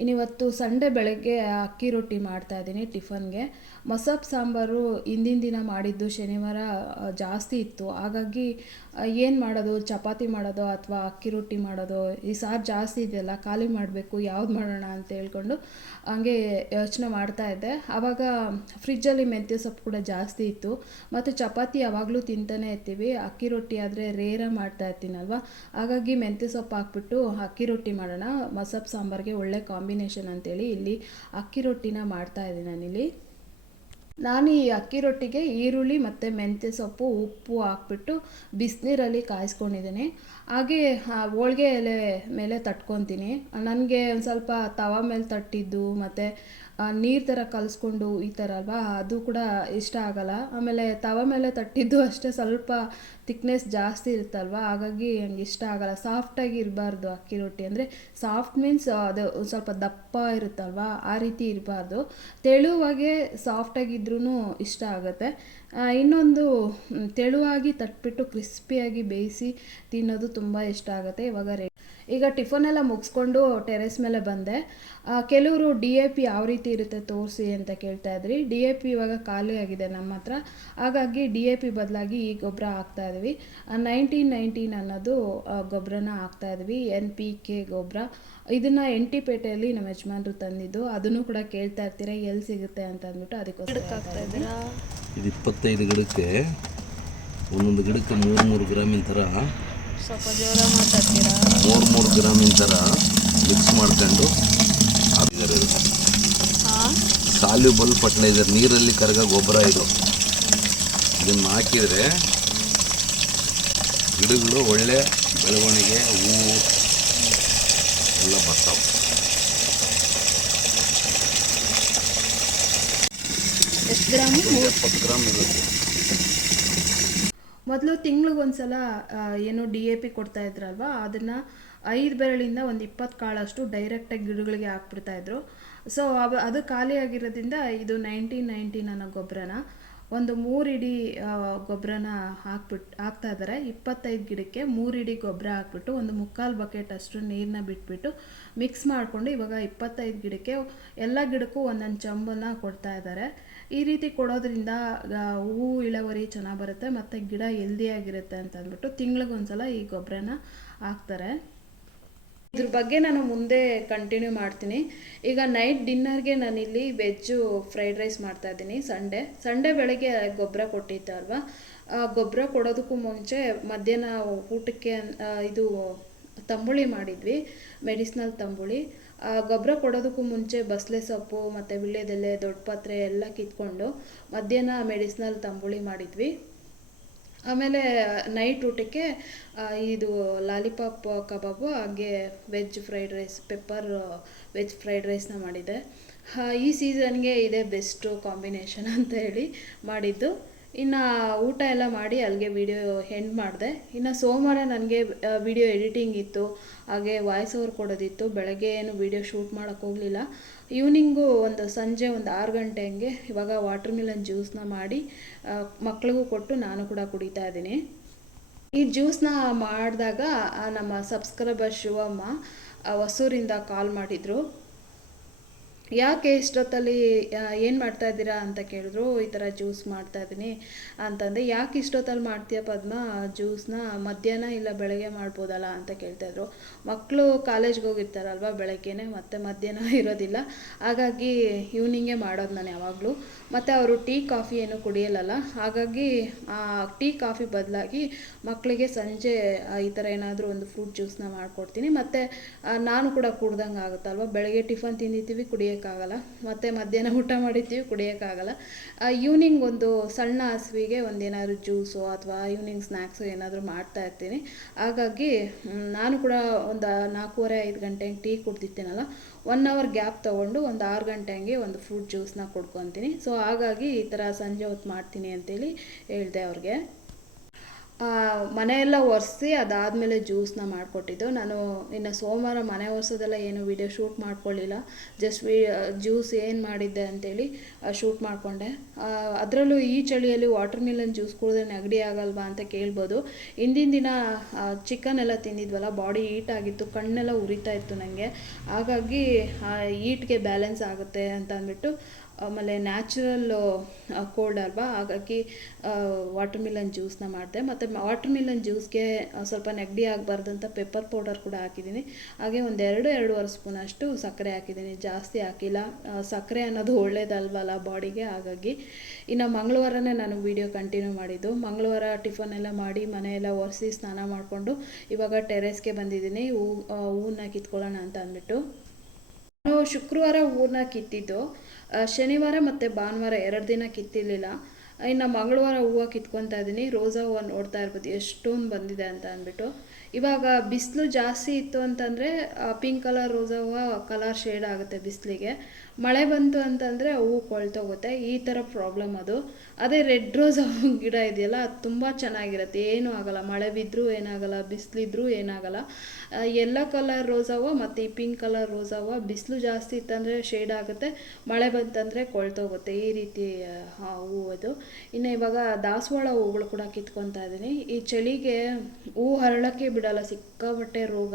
ಇನ್ನಿವತ್ತು Sunday ಬೆಳಗ್ಗೆ ಅಕ್ಕಿ ರೊಟ್ಟಿ ಮಾಡ್ತಾ ಇದ್ದೀನಿ ಟಿಫನ್ಗೆ. ಮೊಸಪ್ ಸಾಂಬಾರು ಹಿಂದಿನ ದಿನ ಮಾಡಿದ್ದು ಶನಿವಾರ ಜಾಸ್ತಿ ಇತ್ತು. ಹಾಗಾಗಿ ಏನು ಮಾಡೋದು? ಚಪಾತಿ ಮಾಡೋದು ಅಥವಾ ಅಕ್ಕಿ ರೊಟ್ಟಿ ಮಾಡೋದು? ಈ ಸಾರು ಜಾಸ್ತಿ ಇದೆಯಲ್ಲ, ಖಾಲಿ ಮಾಡಬೇಕು, ಯಾವ್ದು ಮಾಡೋಣ ಅಂತ ಹೇಳ್ಕೊಂಡು ಹಂಗೆ ಯೋಚನೆ ಮಾಡ್ತಾ ಇದ್ದೆ. ಆವಾಗ ಫ್ರಿಜ್ಜಲ್ಲಿ ಮೆಂತ್ಯ ಸೊಪ್ಪು ಕೂಡ ಜಾಸ್ತಿ ಇತ್ತು. ಮತ್ತು ಚಪಾತಿ ಯಾವಾಗಲೂ ತಿಂತಾನೆ ಇರ್ತೀವಿ. ಅಕ್ಕಿ ರೊಟ್ಟಿ ಆದರೆ ರೇರ ಮಾಡ್ತಾ ಇರ್ತೀನಲ್ವ? ಹಾಗಾಗಿ ಮೆಂತ್ಯ ಸೊಪ್ಪು ಹಾಕ್ಬಿಟ್ಟು ಅಕ್ಕಿ ರೊಟ್ಟಿ ಮಾಡೋಣ. ಮೊಸಪ್ ಸಾಂಬಾರಿಗೆ ಒಳ್ಳೆ ಕಾಂಬಿನೇಷನ್ ಅಂತೇಳಿ ಇಲ್ಲಿ ಅಕ್ಕಿ ರೊಟ್ಟಿನ ಮಾಡ್ತಾ ಇದ್ದೀನಿ ನಾನಿಲ್ಲಿ. ನಾನು ಈ ಅಕ್ಕಿ ರೊಟ್ಟಿಗೆ ಈರುಳ್ಳಿ ಮತ್ತು ಮೆಂತ್ಯ ಸೊಪ್ಪು, ಉಪ್ಪು ಹಾಕ್ಬಿಟ್ಟು ಬಿಸಿನೀರಲ್ಲಿ ಕಾಯಿಸ್ಕೊಂಡಿದ್ದೀನಿ. ಹಾಗೆ ಹೋಳ್ಗೆ ಎಲೆ ಮೇಲೆ ತಟ್ಕೊತೀನಿ. ನನಗೆ ಒಂದು ಸ್ವಲ್ಪ ತವ ಮೇಲೆ ತಟ್ಟಿದ್ದು ಮತ್ತು ನೀರು ಥರ ಕಲಸ್ಕೊಂಡು ಈ ಥರ ಅಲ್ವಾ? ಅದು ಕೂಡ ಇಷ್ಟ ಆಗಲ್ಲ. ಆಮೇಲೆ ತವ ಮೇಲೆ ತಟ್ಟಿದ್ದು ಅಷ್ಟೇ ಸ್ವಲ್ಪ ತಿಕ್ನೆಸ್ ಜಾಸ್ತಿ ಇರುತ್ತಲ್ವಾ? ಹಾಗಾಗಿ ನಂಗೆ ಇಷ್ಟ ಆಗಲ್ಲ. ಸಾಫ್ಟಾಗಿ ಇರಬಾರ್ದು ಅಕ್ಕಿ ರೊಟ್ಟಿ. ಅಂದರೆ ಸಾಫ್ಟ್ ಮೀನ್ಸ್ ಅದು ಸ್ವಲ್ಪ ದಪ್ಪ ಇರುತ್ತಲ್ವಾ? ಆ ರೀತಿ ಇರಬಾರ್ದು. ತೆಳುವಾಗೆ ಸಾಫ್ಟಾಗಿದ್ರೂ ಇಷ್ಟ ಆಗುತ್ತೆ. ಇನ್ನೊಂದು ತೆಳುವಾಗಿ ತಟ್ಬಿಟ್ಟು ಕ್ರಿಸ್ಪಿಯಾಗಿ ಬೇಯಿಸಿ ತಿನ್ನೋದು ತುಂಬ ಇಷ್ಟ ಆಗುತ್ತೆ. ಇವಾಗ ಈಗ ಟಿಫನ್ ಎಲ್ಲ ಮುಗಿಸ್ಕೊಂಡು ಟೆರೆಸ್ ಮೇಲೆ ಬಂದೆ. ಕೆಲವರು ಡಿ ಎ ಪಿ ಯಾವ ರೀತಿ ಇರುತ್ತೆ ತೋರಿಸಿ ಅಂತ ಕೇಳ್ತಾ ಇದ್ರಿ. ಡಿ ಎ ಪಿ ಇವಾಗ ಖಾಲಿ ಆಗಿದೆ ನಮ್ಮ ಹತ್ರ. ಹಾಗಾಗಿ ಡಿ ಎ ಪಿ ಬದಲಾಗಿ ಈ ಗೊಬ್ಬರ ಹಾಕ್ತಾ ಇದ್ವಿ. ನೈನ್ಟೀನ್ ನೈನ್ಟೀನ್ ಅನ್ನೋದು ಗೊಬ್ಬರನ ಹಾಕ್ತಾ ಇದ್ವಿ. ಎನ್ ಪಿ ಕೆ ಗೊಬ್ಬರ ಇದನ್ನ ಎಂಟಿಪೇಟೆಯಲ್ಲಿ ನಮ್ಮ ಯಜಮಾನರು ತಂದಿದ್ದು. ಅದನ್ನು ಕೂಡ ಕೇಳ್ತಾ ಇರ್ತೀರಾ ಎಲ್ಲಿ ಸಿಗುತ್ತೆ ಅಂತ ಅಂದ್ಬಿಟ್ಟು ಅದಕ್ಕೋಸ್ಕರ. ಇದು ಇಪ್ಪತ್ತೈದು ಗಿಡಕ್ಕೆ. ಒಂದೊಂದು ಗಿಡಕ್ಕೆ ಮೂರು ಮೂರು ಗ್ರಾಮಿನ ಥರ ಮೂರು ಮೂರು ಗ್ರಾಮಿನ ಥರ ಮಿಕ್ಸ್ ಮಾಡ್ಕೊಂಡು ಹಾಕಿದ್ದಾರೆ. ಸಾಲ್ಯುಬಲ್ ಫರ್ಟಿಲೈಸರ್ ನೀರಲ್ಲಿ ಕರಗ ಗೊಬ್ಬರ ಇದು. ಇದನ್ನು ಹಾಕಿದರೆ ಗಿಡಗಳು ಒಳ್ಳೆ ಬೆಳವಣಿಗೆ ಹೂವು ಎಲ್ಲ ಬರ್ತಾವೆ. ಎಷ್ಟು ಗ್ರಾಮ್? ಎಪ್ಪತ್ತು ಗ್ರಾಮ್ ಇರುತ್ತೆ. ಮೊದಲು ತಿಂಗ್ಳಿಗೊಂದ್ಸಲ ಸಲ ಏನು ಡಿ ಎ ಪಿ ಕೊಡ್ತಾ ಇದ್ರಲ್ವ, ಅದನ್ನು ಐದು ಬೆರಳಿಂದ ಒಂದು ಇಪ್ಪತ್ತು ಕಾಳಷ್ಟು ಡೈರೆಕ್ಟಾಗಿ ಗಿಡಗಳಿಗೆ ಹಾಕ್ಬಿಡ್ತಾ ಇದ್ರು. ಸೊ ಅವ, ಅದು ಖಾಲಿಯಾಗಿರೋದ್ರಿಂದ ಇದು ನೈನ್ಟೀನ್ ನೈನ್ಟೀನ್ ಅನ್ನೋ ಗೊಬ್ಬರನ ಒಂದು ಮೂರು ಇಡಿ ಗೊಬ್ಬರನ ಹಾಕ್ಬಿಟ್ಟು ಹಾಕ್ತಾ ಇದ್ದಾರೆ ಇಪ್ಪತ್ತೈದು ಗಿಡಕ್ಕೆ ಮೂರು ಇಡಿ ಗೊಬ್ಬರ ಹಾಕ್ಬಿಟ್ಟು, ಒಂದು ಮುಕ್ಕಾಲು ಬಕೆಟ್ ಅಷ್ಟು ನೀರನ್ನ ಬಿಟ್ಬಿಟ್ಟು ಮಿಕ್ಸ್ ಮಾಡಿಕೊಂಡು ಇವಾಗ ಇಪ್ಪತ್ತೈದು ಗಿಡಕ್ಕೆ ಎಲ್ಲ ಗಿಡಕ್ಕೂ ಒಂದೊಂದು ಚಂಬನ್ನ ಕೊಡ್ತಾ ಇದ್ದಾರೆ ಈ ರೀತಿ ಕೊಡೋದ್ರಿಂದ ಹೂವು, ಇಳುವರಿ ಚೆನ್ನಾಗಿ ಬರುತ್ತೆ ಮತ್ತು ಗಿಡ ಹೆಲ್ದಿಯಾಗಿರುತ್ತೆ ಅಂತ ಅಂದ್ಬಿಟ್ಟು ತಿಂಗಳಿಗೊಂದ್ಸಲ ಈ ಗೊಬ್ಬರನ ಹಾಕ್ತಾರೆ. ಇದ್ರ ಬಗ್ಗೆ ನಾನು ಮುಂದೆ ಕಂಟಿನ್ಯೂ ಮಾಡ್ತೀನಿ. ಈಗ ನೈಟ್ ಡಿನ್ನರ್ಗೆ ನಾನಿಲ್ಲಿ ವೆಜ್ಜು ಫ್ರೈಡ್ ರೈಸ್ ಮಾಡ್ತಾ ಇದ್ದೀನಿ ಸಂಡೇ. ಸಂಡೇ ಬೆಳಗ್ಗೆ ಗೊಬ್ಬರ ಕೊಟ್ಟಿತ್ತು ಅಲ್ವಾ? ಗೊಬ್ಬರ ಕೊಡೋದಕ್ಕೂ ಮುಂಚೆ ಮಧ್ಯಾಹ್ನ ಊಟಕ್ಕೆ ಇದು ತಂಬುಳಿ ಮಾಡಿದ್ವಿ ಮೆಡಿಸ್ನಲ್ ತಂಬುಳಿ. ಗೊಬ್ಬರ ಕೊಡೋದಕ್ಕೂ ಮುಂಚೆ ಬಸಳೆ ಸೊಪ್ಪು ಮತ್ತು ವಿಳ್ಯದೆಲೆ ದೊಡ್ಡ ಪಾತ್ರೆ ಎಲ್ಲ ಕಿತ್ಕೊಂಡು ಮಧ್ಯಾಹ್ನ ಮೆಡಿಸ್ನಲ್ ತಂಬುಳಿ ಮಾಡಿದ್ವಿ. ಆಮೇಲೆ ನೈಟ್ ಊಟಕ್ಕೆ ಇದು ಲಾಲಿಪಾಪ್ ಕಬಾಬು, ಹಾಗೆ veg fried rice, pepper, veg fried ರೈಸ್ನ ಮಾಡಿದ್ದೆ. ಈ ಸೀಸನ್ಗೆ ಇದೇ ಬೆಸ್ಟು ಕಾಂಬಿನೇಷನ್ ಅಂತ ಹೇಳಿ ಮಾಡಿದ್ದು. ಇನ್ನು ಊಟ ಎಲ್ಲ ಮಾಡಿ ಅಲ್ಲಿಗೆ ವಿಡಿಯೋ ಎಂಡ್ ಮಾಡಿದೆ. ಇನ್ನು ಸೋಮವಾರ ನನಗೆ ವಿಡಿಯೋ ಎಡಿಟಿಂಗ್ ಇತ್ತು, ಹಾಗೆ ವಾಯ್ಸ್ ಓವರ್ ಕೊಡೋದಿತ್ತು. ಬೆಳಗ್ಗೆ ಏನು ವಿಡಿಯೋ ಶೂಟ್ ಮಾಡೋಕ್ಕೆ ಹೋಗಲಿಲ್ಲ. ಈವ್ನಿಂಗು ಒಂದು ಸಂಜೆ ಒಂದು ಆರು ಗಂಟೆ ಹಂಗೆ ಇವಾಗ ವಾಟರ್ ಮಿಲನ್ ಜ್ಯೂಸ್ನ ಮಾಡಿ ಮಕ್ಳಿಗೂ ಕೊಟ್ಟು ನಾನು ಕೂಡ ಕುಡಿತಾ ಇದ್ದೀನಿ. ಈ ಜ್ಯೂಸ್ನ ಮಾಡಿದಾಗ ನಮ್ಮ ಸಬ್ಸ್ಕ್ರೈಬರ್ ಶಿವಮ್ಮ ಹೊಸೂರಿಂದ ಕಾಲ್ ಮಾಡಿದರು. ಯಾಕೆ ಇಷ್ಟೊತ್ತಲ್ಲಿ ಏನು ಮಾಡ್ತಾ ಇದ್ದೀರಾ ಅಂತ ಕೇಳಿದ್ರು, ಈ ಥರ ಜ್ಯೂಸ್ ಮಾಡ್ತಾ ಇದ್ದೀನಿ ಅಂತಂದೆ. ಯಾಕೆ ಇಷ್ಟೊತ್ತಲ್ಲಿ ಮಾಡ್ತೀಯ ಪದ್ಮ? ಜ್ಯೂಸ್ನ ಮಧ್ಯಾಹ್ನ ಇಲ್ಲ ಬೆಳಗ್ಗೆ ಮಾಡ್ಬೋದಲ್ಲ? ಅಂತ ಕೇಳ್ತಾಯಿದ್ರು ಮಕ್ಕಳು ಕಾಲೇಜ್ಗೆ ಹೋಗಿರ್ತಾರಲ್ವ ಬೆಳಗ್ಗೆನೆ, ಮತ್ತು ಮಧ್ಯಾಹ್ನ ಇರೋದಿಲ್ಲ. ಹಾಗಾಗಿ, ಈವ್ನಿಂಗೇ ಮಾಡೋದು ನಾನು ಯಾವಾಗಲೂ. ಮತ್ತು ಅವರು ಟೀ ಕಾಫಿ ಏನು ಕುಡಿಯಲ್ಲಲ್ಲ ಹಾಗಾಗಿ ಟೀ ಕಾಫಿ ಬದಲಾಗಿ ಮಕ್ಕಳಿಗೆ ಸಂಜೆ ಈ ಥರ ಏನಾದರೂ ಒಂದು ಫ್ರೂಟ್ ಜ್ಯೂಸ್ನ ಮಾಡಿಕೊಡ್ತೀನಿ. ಮತ್ತು ನಾನು ಕೂಡ ಕುಡ್ದಂಗೆ ಆಗುತ್ತಲ್ವ? ಬೆಳಗ್ಗೆ ಟಿಫನ್ ತಿಂದಿದ್ದೀವಿ, ಕುಡಿಯೋಕ್ಕಾಗಲ್ಲ. ಮತ್ತು ಮಧ್ಯಾಹ್ನ ಊಟ ಮಾಡಿದ್ದೀವಿ, ಕುಡಿಯೋಕ್ಕಾಗಲ್ಲ. ಈವ್ನಿಂಗ್ ಒಂದು ಸಣ್ಣ ಹಸುವಿಗೆ ಒಂದೇನಾದ್ರು ಜ್ಯೂಸು ಅಥವಾ ಈವ್ನಿಂಗ್ ಸ್ನ್ಯಾಕ್ಸು ಏನಾದರೂ ಮಾಡ್ತಾ ಇರ್ತೀನಿ. ಹಾಗಾಗಿ ನಾನು ಕೂಡ ಒಂದು ನಾಲ್ಕೂವರೆ, ಐದು ಗಂಟೆ ಟೀ ಕುಡ್ದಿರ್ತೀನಲ್ಲ? ಒನ್ ಅವರ್ ಗ್ಯಾಪ್ ತೊಗೊಂಡು ಒಂದು ಆರು ಗಂಟೆ ಹಂಗೆ ಒಂದು ಫ್ರೂಟ್ ಜ್ಯೂಸ್ನ ಕುಡ್ಕೊತೀನಿ. ಸೊ ಹಾಗಾಗಿ ಈ ಥರ ಸಂಜೆ ಹೊತ್ತು ಮಾಡ್ತೀನಿ ಅಂತೇಳಿ ಹೇಳಿದೆ ಅವ್ರಿಗೆ. ಮನೆಯೆಲ್ಲ ಒರೆಸಿ ಅದಾದಮೇಲೆ ಜ್ಯೂಸನ್ನ ಮಾಡಿಕೊಟ್ಟಿದ್ದು. ನಾನು ಇನ್ನು ಸೋಮವಾರ ಮನೆ ಒರೆಸೋದೆಲ್ಲ ಏನು ವಿಡಿಯೋ ಶೂಟ್ ಮಾಡ್ಕೊಳ್ಳಿಲ್ಲ ಜಸ್ಟ್ ವಿ ಜ್ಯೂಸ್ ಏನು ಮಾಡಿದ್ದೆ ಅಂತೇಳಿ ಶೂಟ್ ಮಾಡಿಕೊಂಡೆ. ಅದರಲ್ಲೂ ಈ ಚಳಿಯಲ್ಲಿ ವಾಟರ್ ಮಿಲನ್ ಜ್ಯೂಸ್ ಕುಡಿದ್ರೆ ನೆಗಡಿ ಆಗಲ್ವಾ ಅಂತ ಕೇಳ್ಬೋದು. ಹಿಂದಿನ ದಿನ ಚಿಕನ್ ಎಲ್ಲ ತಿಂದಿದ್ವಲ್ಲ ಬಾಡಿ ಹೀಟ್ ಆಗಿತ್ತು, ಕಣ್ಣೆಲ್ಲ ಉರಿತಾ ಇತ್ತು ನನಗೆ ಹಾಗಾಗಿ ಹೀಟ್ಗೆ ಬ್ಯಾಲೆನ್ಸ್ ಆಗುತ್ತೆ ಅಂತ ಅಂದ್ಬಿಟ್ಟು, ಆಮೇಲೆ ನ್ಯಾಚುರಲ್ ಕೋಲ್ಡ್ ಅಲ್ವಾ? ಹಾಗಾಗಿ ವಾಟರ್ ಮಿಲನ್ ಜ್ಯೂಸ್ನ ಮಾಡಿದೆ. ಮತ್ತು ವಾಟರ್ ಮಿಲನ್ ಜ್ಯೂಸ್ಗೆ ಸ್ವಲ್ಪ ನೆಗಡಿ ಆಗಬಾರ್ದು ಅಂತ ಪೆಪ್ಪರ್ ಪೌಡರ್ ಕೂಡ ಹಾಕಿದ್ದೀನಿ. ಹಾಗೆ ಒಂದೆರಡು ಎರಡೂವರೆ ಸ್ಪೂನ್ ಅಷ್ಟು ಸಕ್ಕರೆ ಹಾಕಿದ್ದೀನಿ. ಜಾಸ್ತಿ ಹಾಕಿಲ್ಲ. ಸಕ್ಕರೆ ಅನ್ನೋದು ಒಳ್ಳೇದಲ್ವಲ್ಲ ಬಾಡಿಗೆ ಹಾಗಾಗಿ ಇನ್ನು ಮಂಗಳವಾರನೇ ನಾನು ವೀಡಿಯೋ ಕಂಟಿನ್ಯೂ ಮಾಡಿದ್ದು. ಮಂಗಳವಾರ ಟಿಫನ್ ಎಲ್ಲ ಮಾಡಿ, ಮನೆಯೆಲ್ಲ ಒರೆಸಿ ಸ್ನಾನ ಮಾಡಿಕೊಂಡು ಇವಾಗ ಟೆರೆಸ್ಗೆ ಬಂದಿದ್ದೀನಿ. ಹೂ ಹೂವನ್ನ ಕಿತ್ಕೊಳ್ಳೋಣ ಅಂತ ಅಂದ್ಬಿಟ್ಟು. ನಾನು ಶುಕ್ರವಾರ ಹೂವನ್ನ ಕಿತ್ತಿದ್ದು. ಶನಿವಾರ ಮತ್ತು ಭಾನುವಾರ ಎರಡು ದಿನ ಕಿತ್ತಿರಲಿಲ್ಲ. ಇನ್ನು ಮಂಗಳವಾರ ಹೂವು ಕಿತ್ಕೊತಾ ಇದ್ದೀನಿ. ರೋಸಾ ಹೂವು ನೋಡ್ತಾ ಇರ್ಬೋದು. ಎಷ್ಟೊಂದು ಬಂದಿದೆ ಅಂತ ಅಂದ್ಬಿಟ್ಟು. ಇವಾಗ ಬಿಸಿಲು ಜಾಸ್ತಿ ಇತ್ತು ಅಂತಂದರೆ ಪಿಂಕ್ ಕಲರ್ ರೋಸಾ ಹೂವು ಕಲರ್ ಶೇಡ್ ಆಗುತ್ತೆ ಬಿಸಿಲಿಗೆ. ಮಳೆ ಬಂತು ಅಂತಂದರೆ ಹೂವು ಕೊಳ್ತೋಗುತ್ತೆ, ಈ ಥರ ಪ್ರಾಬ್ಲಮ್ ಅದು. ಅದೇ ರೆಡ್ ರೋಸ್ ಗಿಡ ಇದೆಯಲ್ಲ, ಅದು ತುಂಬ ಚೆನ್ನಾಗಿರುತ್ತೆ. ಏನೂ ಆಗಲ್ಲ. ಮಳೆ ಬಿದ್ದರೂ ಏನಾಗಲ್ಲ, ಬಿಸಿಲಿದ್ರೂ ಏನಾಗಲ್ಲ. ಎಲ್ಲೋ ಕಲರ್ ರೋಸ್ ಹೂವು ಮತ್ತು ಈ ಪಿಂಕ್ ಕಲರ್ ರೋಸ್ ಹೂವು ಬಿಸಿಲು ಜಾಸ್ತಿ ಇತ್ತಂದರೆ ಶೇಡ್ ಆಗುತ್ತೆ. ಮಳೆ ಬಂತಂದರೆ ಕೊಳ್ತೋಗುತ್ತೆ. ಈ ರೀತಿ ಹೂವು ಅದು. ಇನ್ನು ಇವಾಗ ದಾಸವಾಳ ಹೂಗಳು ಕೂಡ ಕಿತ್ಕೊತಾ ಇದ್ದೀನಿ ಈ ಚಳಿಗೆ ಹೂ ಹರಳಕ್ಕೆ ಬಿಡಲ್ಲ, ಸಿಕ್ಕಾಪಟ್ಟೆ ರೋಗ.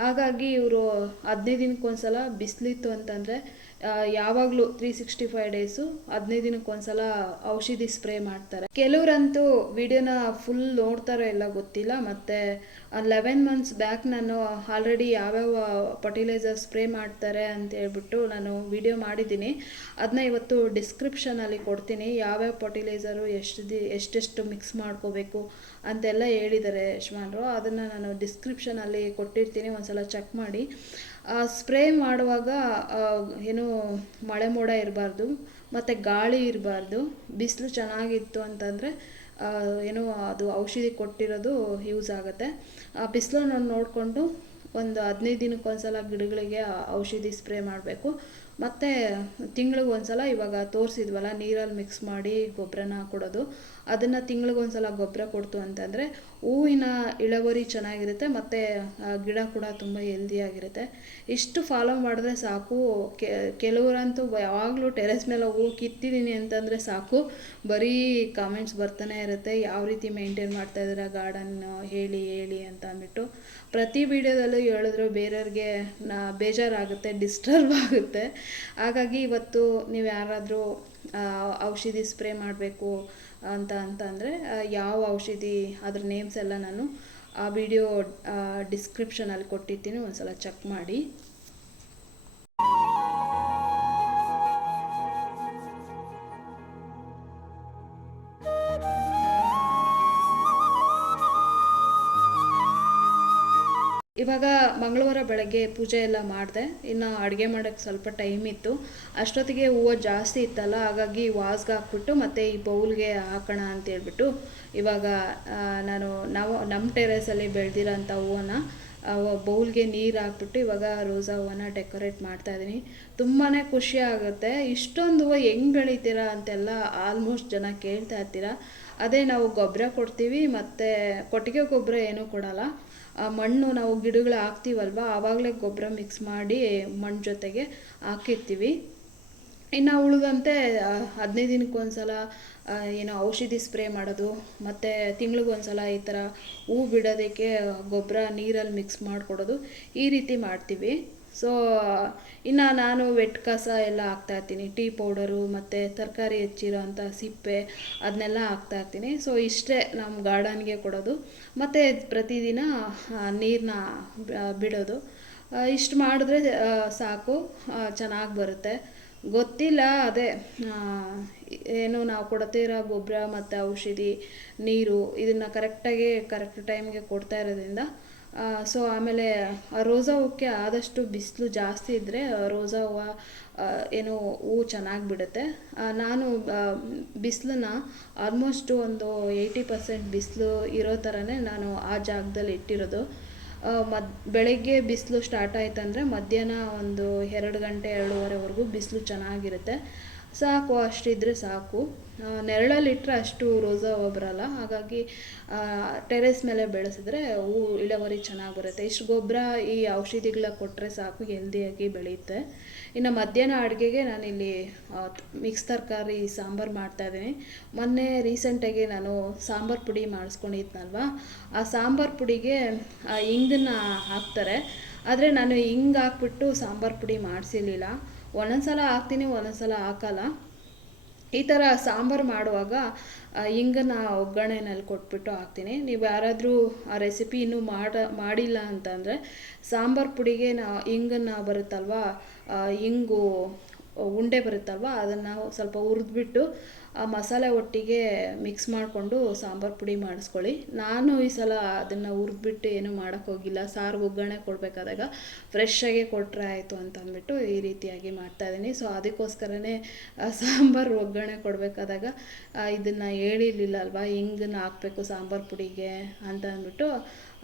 ಹಾಗಾಗಿ ಇವರು ಹದಿನೈದು ದಿನಕ್ಕೊಂದ್ಸಲ ಬಿಸಿಲಿತ್ತು ಅಂತಂದರೆ ಯಾವಾಗಲೂ ತ್ರೀ ಸಿಕ್ಸ್ಟಿ ಫೈವ್ ಡೇಸು ಹದಿನೈದು ದಿನಕ್ಕೊಂದ್ಸಲ ಔಷಧಿ ಸ್ಪ್ರೇ ಮಾಡ್ತಾರೆ. ಕೆಲವರಂತೂ ವಿಡಿಯೋನ ಫುಲ್ ನೋಡ್ತಾರೋ ಎಲ್ಲ ಗೊತ್ತಿಲ್ಲ, ಮತ್ತು ಲೆವೆನ್ ಮಂತ್ಸ್ ಬ್ಯಾಕ್ ನಾನು ಆಲ್ರೆಡಿ ಯಾವ್ಯಾವ ಫರ್ಟಿಲೈಸರ್ ಸ್ಪ್ರೇ ಮಾಡ್ತಾರೆ ಅಂತ ಹೇಳ್ಬಿಟ್ಟು ನಾನು ವಿಡಿಯೋ ಮಾಡಿದ್ದೀನಿ. ಅದನ್ನ ಇವತ್ತು ಡಿಸ್ಕ್ರಿಪ್ಷನಲ್ಲಿ ಕೊಡ್ತೀನಿ, ಯಾವ್ಯಾವ ಫರ್ಟಿಲೈಸರು ಎಷ್ಟು ದಿ, ಎಷ್ಟೆಷ್ಟು ಮಿಕ್ಸ್ ಮಾಡ್ಕೋಬೇಕು ಅಂತೆಲ್ಲ ಹೇಳಿದ್ದಾರೆ ಯಶ್ಮಾನ್ರು ಅದನ್ನು ನಾನು ಡಿಸ್ಕ್ರಿಪ್ಷನಲ್ಲಿ ಕೊಟ್ಟಿರ್ತೀನಿ, ಒಂದ್ಸಲ ಚೆಕ್ ಮಾಡಿ. ಸ್ಪ್ರೇ ಮಾಡುವಾಗ ಆ, ಏನು ಮಳೆ ಮೋಡ ಇರಬಾರ್ದು ಮತ್ತು ಗಾಳಿ ಇರಬಾರ್ದು ಬಿಸಿಲು ಚೆನ್ನಾಗಿತ್ತು ಅಂತಂದರೆ ಏನು ಅದು ಔಷಧಿ ಕೊಟ್ಟಿರೋದು ಯೂಸ್ ಆಗುತ್ತೆ. ಆ ಬಿಸಿಲನ್ನು ನೋಡಿಕೊಂಡು ಒಂದು ಹದಿನೈದು ದಿನಕ್ಕೆ ಒಂದು ಸಲ ಗಿಡಗಳಿಗೆ ಔಷಧಿ ಸ್ಪ್ರೇ ಮಾಡಬೇಕು. ಮತ್ತು ತಿಂಗಳಿಗೆ ಒಂದ್ಸಲ ಇವಾಗ ತೋರಿಸಿದ್ವಲ್ಲ ನೀರಲ್ಲಿ ಮಿಕ್ಸ್ ಮಾಡಿ ಗೊಬ್ಬರನ ಕೊಡೋದು. ಅದನ್ನು ತಿಂಗಳಿಗೊಂದ್ಸಲ ಗೊಬ್ಬರ ಕೊಡ್ತು ಅಂತಂದರೆ ಹೂವಿನ ಇಳುವರಿ ಚೆನ್ನಾಗಿರುತ್ತೆ, ಮತ್ತು ಗಿಡ ಕೂಡ ತುಂಬ ಹೆಲ್ದಿಯಾಗಿರುತ್ತೆ ಇಷ್ಟು ಫಾಲೋ ಮಾಡಿದ್ರೆ ಸಾಕು. ಕೆಲವರಂತೂ ಯಾವಾಗಲೂ ಟೆರೆಸ್ ಮೇಲೆ ಹೂವು ಕಿತ್ತಿದ್ದೀನಿ ಅಂತಂದರೆ ಸಾಕು. ಬರೀ ಕಾಮೆಂಟ್ಸ್ ಬರ್ತಾನೆ ಇರುತ್ತೆ, ಯಾವ ರೀತಿ ಮೇಂಟೈನ್ ಮಾಡ್ತಾ ಇದ್ದೀರ ಗಾರ್ಡನ್ ಹೇಳಿ ಹೇಳಿ ಅಂತ ಅಂದ್ಬಿಟ್ಟು. ಪ್ರತಿ ವಿಡಿಯೋದಲ್ಲೂ ಹೇಳಿದ್ರು ಬೇರೆಯವ್ರಿಗೆ, ನಾ, ಬೇಜಾರಾಗುತ್ತೆ ಡಿಸ್ಟರ್ಬ್ ಆಗುತ್ತೆ. ಹಾಗಾಗಿ ಇವತ್ತು ನೀವು ಯಾರಾದರೂ ಔಷಧಿ ಸ್ಪ್ರೇ ಮಾಡಬೇಕು ಅಂತ ಅಂತ ಅಂದರೆ ಯಾವ ಔಷಧಿ ಅದ್ರ ನೇಮ್ಸ್ ಎಲ್ಲ ನಾನು ಆ ವಿಡಿಯೋ ಡಿಸ್ಕ್ರಿಪ್ಷನಲ್ಲಿ ಕೊಟ್ಟಿರ್ತೀನಿ, ಒಂದ್ಸಲ ಚೆಕ್ ಮಾಡಿ. ಇವಾಗ ಮಂಗಳವಾರ ಬೆಳಗ್ಗೆ ಪೂಜೆ ಎಲ್ಲ ಮಾಡಿದೆ. ಇನ್ನು ಅಡುಗೆ ಮಾಡೋಕ್ಕೆ ಸ್ವಲ್ಪ ಟೈಮ್ ಇತ್ತು. ಅಷ್ಟೊತ್ತಿಗೆ ಹೂವು ಜಾಸ್ತಿ ಇತ್ತಲ್ಲ, ಹಾಗಾಗಿ ವಾಸ್ಗೆ ಹಾಕ್ಬಿಟ್ಟು ಮತ್ತು ಈ ಬೌಲ್ಗೆ ಹಾಕೋಣ ಅಂತ ಹೇಳ್ಬಿಟ್ಟು ಇವಾಗ ನಾನು ನಾವು ನಮ್ಮ ಟೆರೇಸಲ್ಲಿ ಬೆಳೆದಿರೋಂಥ ಹೂವನ್ನ ಬೌಲ್ಗೆ ನೀರು ಹಾಕ್ಬಿಟ್ಟು ಇವಾಗ ರೋಸಾ ಹೂವನ್ನ ಡೆಕೋರೇಟ್ ಮಾಡ್ತಾ ಇದ್ದೀನಿ. ತುಂಬಾ ಖುಷಿ ಆಗುತ್ತೆ. ಇಷ್ಟೊಂದು ಹೂವು ಹೆಂಗೆ ಬೆಳಿತೀರಾ ಅಂತೆಲ್ಲ ಆಲ್ಮೋಸ್ಟ್ ಜನ ಕೇಳ್ತಾ ಇರ್ತೀರ. ಅದೇ ನಾವು ಗೊಬ್ಬರ ಕೊಡ್ತೀವಿ, ಮತ್ತು ಕೊಟ್ಟಿಗೆ ಗೊಬ್ಬರ ಏನೂ ಕೊಡಲ್ಲ. ಮಣ್ಣು ನಾವು ಗಿಡಗಳು ಹಾಕ್ತೀವಲ್ವ, ಆವಾಗಲೇ ಗೊಬ್ಬರ ಮಿಕ್ಸ್ ಮಾಡಿ ಮಣ್ಣು ಜೊತೆಗೆ ಹಾಕಿರ್ತೀವಿ. ಇನ್ನು ಉಳಿದಂತೆ ಹದಿನೈದು ದಿನಕ್ಕೊಂದ್ಸಲ ಸಲ ಏನೋ ಔಷಧಿ ಸ್ಪ್ರೇ ಮಾಡೋದು, ಮತ್ತು ತಿಂಗಳಿಗೊಂದ್ಸಲ ಈ ಥರ ಹೂ ಬಿಡೋದಕ್ಕೆ ಗೊಬ್ಬರ ನೀರಲ್ಲಿ ಮಿಕ್ಸ್ ಮಾಡಿಕೊಡೋದು ಈ ರೀತಿ ಮಾಡ್ತೀವಿ. ಸೊ ಇನ್ನು ನಾನು ವೆಟ್ ಕಸ ಎಲ್ಲ ಹಾಕ್ತಾಯಿರ್ತೀನಿ ಟೀ ಪೌಡರು ಮತ್ತು ತರಕಾರಿ ಹೆಚ್ಚಿರೋ ಅಂಥ ಸಿಪ್ಪೆ ಅದನ್ನೆಲ್ಲ ಹಾಕ್ತಾ ಇರ್ತೀನಿ. ಸೊ ಇಷ್ಟೇ ನಮ್ಮ ಗಾರ್ಡನ್ಗೆ ಕೊಡೋದು. ಮತ್ತು ಪ್ರತಿದಿನ ನೀರನ್ನ ಬಿಡೋದು. ಇಷ್ಟು ಮಾಡಿದ್ರೆ ಸಾಕು. ಚೆನ್ನಾಗಿ ಬರುತ್ತೆ. ಗೊತ್ತಿಲ್ಲ, ಅದೇ ಏನು ನಾವು ಕೊಡ್ತಿರೋ ಗೊಬ್ಬರ ಮತ್ತು ಔಷಧಿ, ನೀರು ಇದನ್ನು ಕರೆಕ್ಟಾಗಿ ಕರೆಕ್ಟ್ ಟೈಮ್ಗೆ ಕೊಡ್ತಾ ಇರೋದ್ರಿಂದ ಸೊ ಆಮೇಲೆ ರೋಸಾ ಹೂಕ್ಕೆ ಆದಷ್ಟು ಬಿಸಿಲು ಜಾಸ್ತಿ ಇದ್ದರೆ ರೋಸಾ ಹೂವು ಏನು ಹೂವು ಚೆನ್ನಾಗಿ ಬಿಡುತ್ತೆ ನಾನು ಬಿಸಿಲನ್ನ ಆಲ್ಮೋಸ್ಟ್ ಒಂದು ಏಯ್ಟಿ ಪರ್ಸೆಂಟ್ ಬಿಸಿಲು ಇರೋ ಥರನೇ ನಾನು ಆ ಜಾಗದಲ್ಲಿ ಇಟ್ಟಿರೋದು. ಮದ್, ಬೆಳಗ್ಗೆ ಬಿಸಿಲು ಸ್ಟಾರ್ಟ್ ಆಯ್ತಂದರೆ ಮಧ್ಯಾಹ್ನ ಒಂದು ಎರಡು ಗಂಟೆ, ಎರಡೂವರೆವರೆಗೂ ಬಿಸಿಲು ಚೆನ್ನಾಗಿರುತ್ತೆ. ಸಾಕು, ಅಷ್ಟಿದ್ರೆ ಸಾಕು. ನೆರಳಲ್ಲಿಟ್ಟರೆ ಅಷ್ಟು ರೋಸಾ ಹೂವು ಬರಲ್ಲ. ಹಾಗಾಗಿ ಟೆರೆಸ್ ಮೇಲೆ ಬೆಳೆಸಿದ್ರೆ ಹೂ ಇಳುವರಿ ಚೆನ್ನಾಗಿ ಬರುತ್ತೆ ಇಷ್ಟು ಗೊಬ್ಬರ ಈ ಔಷಧಿಗಳ ಕೊಟ್ಟರೆ ಸಾಕು, ಹೆಲ್ದಿಯಾಗಿ ಬೆಳೆಯುತ್ತೆ ಇನ್ನು ಮಧ್ಯಾಹ್ನ ಅಡುಗೆಗೆ ನಾನಿಲ್ಲಿ ಮಿಕ್ಸ್ ತರಕಾರಿ, ಸಾಂಬಾರು ಮಾಡ್ತಾಯಿದ್ದೀನಿ ಮೊನ್ನೆ ರೀಸೆಂಟಾಗಿ ನಾನು ಸಾಂಬಾರು ಪುಡಿ ಮಾಡಿಸ್ಕೊಂಡಿದ್ನಲ್ವ? ಆ ಸಾಂಬಾರು ಪುಡಿಗೆ, ಆ, ಹಿಂಗನ್ನ ಹಾಕ್ತಾರೆ. ಆದರೆ ನಾನು ಹಿಂಗೆ ಹಾಕ್ಬಿಟ್ಟು ಸಾಂಬಾರು ಪುಡಿ ಮಾಡಿಸಿರ್ಲಿಲ್ಲ. ಒಂದೊಂದ್ಸಲ ಹಾಕ್ತೀನಿ ಒಂದೊಂದು ಸಲ ಹಾಕಲ್ಲ. ಈ ಥರ ಸಾಂಬಾರು ಮಾಡುವಾಗ ಇಂಗನ್ನ ಒಗ್ಗರಣೆನಲ್ಲಿ ಕೊಟ್ಬಿಟ್ಟು ಹಾಕ್ತೀನಿ. ನೀವು ಯಾರಾದರೂ ಆ ರೆಸಿಪಿ ಇನ್ನೂ ಮಾಡ, ಮಾಡಿಲ್ಲ ಅಂತಂದರೆ, ಸಾಂಬಾರು ಪುಡಿಗೆ ನಾ ಇಂಗನ್ನು ಬರುತ್ತಲ್ವ ಇಂಗು ಉಂಡೆ ಬರುತ್ತಲ್ವ, ಅದನ್ನು ಸ್ವಲ್ಪ ಹುರಿದ್ಬಿಟ್ಟು ಆ ಮಸಾಲೆ ಒಟ್ಟಿಗೆ ಮಿಕ್ಸ್ ಮಾಡಿಕೊಂಡು ಸಾಂಬಾರು ಪುಡಿ ಮಾಡಿಸ್ಕೊಳ್ಳಿ. ನಾನು ಈ ಸಲ ಅದನ್ನು ಹುರಿದ್ಬಿಟ್ಟು ಏನೂ ಮಾಡೋಕ್ಕೋಗಿಲ್ಲ ಸಾರು ಒಗ್ಗರಣೆ ಕೊಡಬೇಕಾದಾಗ ಫ್ರೆಶ್ಶಾಗೆ ಕೊಟ್ಟರೆ ಆಯಿತು ಅಂತ ಅಂದ್ಬಿಟ್ಟು ಈ ರೀತಿಯಾಗಿ ಮಾಡ್ತಾಯಿದ್ದೀನಿ ಸೊ ಅದಕ್ಕೋಸ್ಕರನೇ ಸಾಂಬಾರು ಒಗ್ಗರಣೆ ಕೊಡಬೇಕಾದಾಗ ಇದನ್ನು ಹೇಳಿರಲಿಲ್ಲ ಅಲ್ವಾ? ಹಿಂಗನ್ನ ಹಾಕಬೇಕು ಸಾಂಬಾರು ಪುಡಿಗೆ ಅಂತ ಅಂದ್ಬಿಟ್ಟು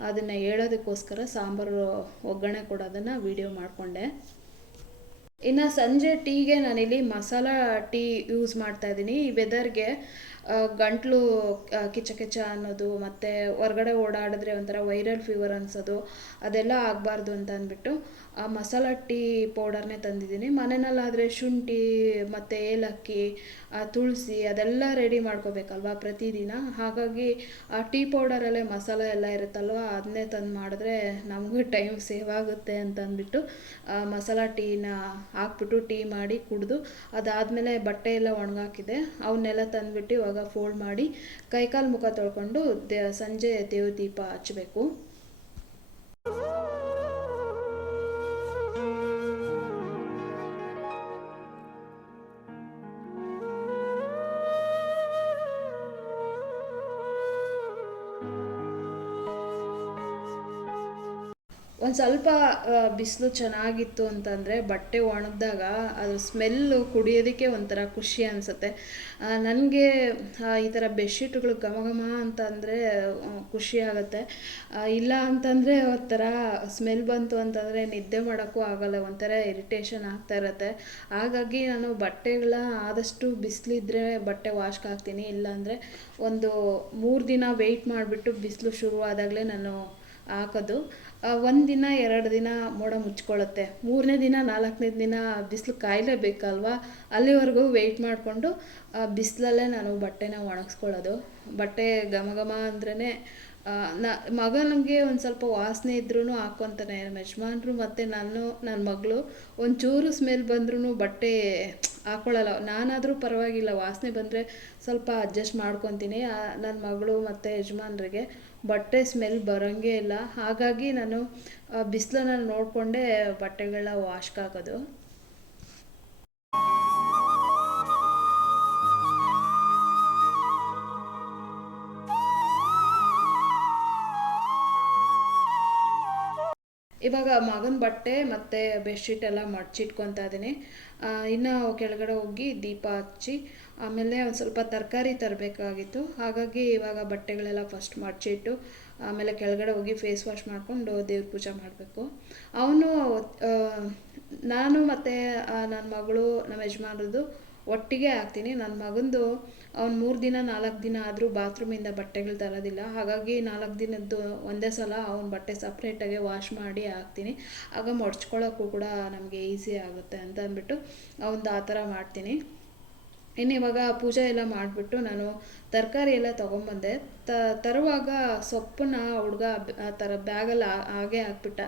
ಅದನ್ನು ಹೇಳೋದಕ್ಕೋಸ್ಕರ ಸಾಂಬಾರು ಒಗ್ಗರಣೆ ಕೊಡೋದನ್ನು ವೀಡಿಯೋ ಮಾಡಿಕೊಂಡೆ. ಇನ್ನು ಸಂಜೆ ಟೀಗೆ ನಾನಿಲ್ಲಿ ಮಸಾಲ ಟೀ ಯೂಸ್ ಮಾಡ್ತಾ ಇದ್ದೀನಿ ಈ ವೆದರ್ಗೆ ಗಂಟ್ಲು ಕಿಚ ಕಿಚ ಅನ್ನೋದು, ಮತ್ತು ಹೊರಗಡೆ ಓಡಾಡಿದ್ರೆ ಒಂಥರ ವೈರಲ್ ಫೀವರ್ ಅನ್ಸೋದು, ಅದೆಲ್ಲ ಆಗಬಾರ್ದು ಅಂತ ಅಂದ್ಬಿಟ್ಟು, ಆ ಮಸಾಲ ಟೀ ಪೌಡರ್ನೇ ತಂದಿದ್ದೀನಿ. ಮನೆಯಲ್ಲಾದರೆ ಶುಂಠಿ, ಮತ್ತು ಏಲಕ್ಕಿ ತುಳಸಿ ಅದೆಲ್ಲ ರೆಡಿ ಮಾಡ್ಕೋಬೇಕಲ್ವಾ ಪ್ರತಿದಿನ? ಹಾಗಾಗಿ ಆ ಟೀ ಪೌಡರಲ್ಲೇ ಮಸಾಲ ಎಲ್ಲ ಇರುತ್ತಲ್ವ ಅದನ್ನೇ ತಂದು ಮಾಡಿದ್ರೆ ನಮಗೂ ಟೈಮ್ ಸೇವ್ ಆಗುತ್ತೆ ಅಂತ ಅಂದ್ಬಿಟ್ಟು ಮಸಾಲ ಟೀನ ಹಾಕ್ಬಿಟ್ಟು ಟೀ ಮಾಡಿ ಕುಡಿದು, ಅದಾದಮೇಲೆ ಬಟ್ಟೆ ಎಲ್ಲ ಒಣಗಾಕಿದೆ. ಅವನ್ನೆಲ್ಲ ತಂದುಬಿಟ್ಟು ಇವಾಗ ಫೋಲ್ಡ್ ಮಾಡಿ ಕೈಕಾಲು ಮುಖ ತೊಳ್ಕೊಂಡು ದೇ ಸಂಜೆ ದೇವ ದೀಪ ಹಚ್ಚಬೇಕು. ಒಂದು ಸ್ವಲ್ಪ ಬಿಸಿಲು ಚೆನ್ನಾಗಿತ್ತು ಅಂತಂದರೆ ಬಟ್ಟೆ ಒಣಗಿದಾಗ ಅದು ಸ್ಮೆಲ್ಲು ಕುಡಿಯೋದಕ್ಕೆ ಒಂಥರ ಖುಷಿ ಅನಿಸುತ್ತೆ. ನನಗೆ ಈ ಥರ ಬೆಡ್ಶೀಟ್ಗಳು ಘಮ ಘಮ ಅಂತಂದರೆ ಖುಷಿ ಆಗುತ್ತೆ. ಇಲ್ಲ ಅಂತಂದರೆ ಒಂಥರ ಸ್ಮೆಲ್ ಬಂತು ಅಂತಂದರೆ ನಿದ್ದೆ ಮಾಡೋಕ್ಕೂ ಆಗಲ್ಲ, ಒಂಥರ ಇರಿಟೇಷನ್ ಆಗ್ತಾ ಇರುತ್ತೆ. ಹಾಗಾಗಿ ನಾನು ಬಟ್ಟೆಗಳ ಆದಷ್ಟು ಬಿಸಿಲಿದ್ರೆ ಬಟ್ಟೆ ವಾಶ್ಗೆ ಹಾಕ್ತೀನಿ, ಇಲ್ಲಾಂದರೆ ಒಂದು ಮೂರು ದಿನ ವೆಯ್ಟ್ ಮಾಡಿಬಿಟ್ಟು ಬಿಸಿಲು ಶುರುವಾದಾಗಲೇ ನಾನು ಹಾಕೋದು. ಒಂದು ದಿನ, ಎರಡು ದಿನ ಮೋಡ ಮುಚ್ಕೊಳ್ಳುತ್ತೆ. ಮೂರನೇ ದಿನ, ನಾಲ್ಕನೇ ದಿನ ಬಿಸಿಲು ಕಾಯಲೇಬೇಕಲ್ವಾ? ಅಲ್ಲಿವರೆಗೂ ವೆಯ್ಟ್ ಮಾಡಿಕೊಂಡು ಬಿಸಿಲಲ್ಲೇ ನಾನು ಬಟ್ಟೆನ ಒಣಗಿಸ್ಕೊಳ್ಳೋದು. ಬಟ್ಟೆ ಘಮ ಘಮ ಅಂದ್ರೇ ನ ಮಗನಿಗೆ ಒಂದು ಸ್ವಲ್ಪ ವಾಸನೆ ಇದ್ರೂ ಹಾಕ್ಕೊತಾನೆ ನಮ್ಮ ಯಜಮಾನ್ರು ಮತ್ತು ನಾನು ನನ್ನ ಮಗಳು ಒಂಚೂರು ಸ್ಮೆಲ್ ಬಂದ್ರೂ ಬಟ್ಟೆ ಹಾಕ್ಕೊಳ್ಳಲ್ಲ ನಾನಾದರೂ ಪರವಾಗಿಲ್ಲ. ವಾಸನೆ ಬಂದರೆ ಸ್ವಲ್ಪ ಅಡ್ಜಸ್ಟ್ ಮಾಡ್ಕೊತೀನಿ. ನನ್ನ ಮಗಳು ಮತ್ತು ಯಜಮಾನ್ರಿಗೆ. ಬಟ್ಟೆ ಸ್ಮೆಲ್ ಬರೋಂಗೇ ಇಲ್ಲ. ಹಾಗಾಗಿ ನಾನು ಬಿಸಿಲನ್ನ ನೋಡಿಕೊಂಡೇ ಬಟ್ಟೆಗಳನ್ನ ವಾಶ್ಗಾಗೋದು ಹಾಕೋದು. ಇವಾಗ ಮಗನ ಬಟ್ಟೆ ಮತ್ತು ಬೆಡ್ಶೀಟ್ ಎಲ್ಲ ಮಡ್ಚಿಟ್ಕೊತಾ ಇದ್ದೀನಿ. ಇನ್ನು ಕೆಳಗಡೆ ಹೋಗಿ ದೀಪ ಹಚ್ಚಿ ಆಮೇಲೆ ಒಂದು ಸ್ವಲ್ಪ ತರಕಾರಿ ತರಬೇಕಾಗಿತ್ತು. ಹಾಗಾಗಿ ಇವಾಗ ಬಟ್ಟೆಗಳೆಲ್ಲ ಫಸ್ಟ್ ಮಡಚಿಟ್ಟು, ಆಮೇಲೆ ಕೆಳಗಡೆ ಹೋಗಿ ಫೇಸ್ ವಾಶ್ ಮಾಡಿಕೊಂಡು ದೇವ್ರ ಪೂಜೆ ಮಾಡಬೇಕು. ಅವನು ನಾನು ಮತ್ತು ನನ್ನ ಮಗಳು ನಮ್ಮ ಯಜಮಾನ್ರದ್ದು ಒಟ್ಟಿಗೆ ಹಾಕ್ತೀನಿ. ನನ್ನ ಮಗಂದು ಅವ್ನು ಮೂರು ದಿನ, ನಾಲ್ಕು ದಿನ ಆದರೂ ಬಾತ್ರೂಮಿಂದ ಬಟ್ಟೆಗಳು ತರೋದಿಲ್ಲ. ಹಾಗಾಗಿ ನಾಲ್ಕು ದಿನದ್ದು ಒಂದೇ ಸಲ ಅವ್ನ ಬಟ್ಟೆ ಸಪ್ರೇಟಾಗಿ ವಾಶ್ ಮಾಡಿ ಹಾಕ್ತೀನಿ. ಆಗ ಮಡ್ಚ್ಕೊಳ್ಳೋಕ್ಕೂ ಕೂಡ ನಮಗೆ ಈಸಿ ಆಗುತ್ತೆ ಅಂತ ಅಂದ್ಬಿಟ್ಟು ಅವನದು ಆ ಥರ ಮಾಡ್ತೀನಿ. ಇನ್ನು ಇವಾಗ ಪೂಜೆ ಎಲ್ಲ ಮಾಡಿಬಿಟ್ಟು ನಾನು ತರಕಾರಿ ಎಲ್ಲ ತೊಗೊಂಬಂದೆ. ತರುವಾಗ ಸೊಪ್ಪನ್ನ ಹುಡುಗ ಆ ಥರ ಬ್ಯಾಗಲ್ಲಿ ಹಾಗೆ ಹಾಕ್ಬಿಟ್ಟ.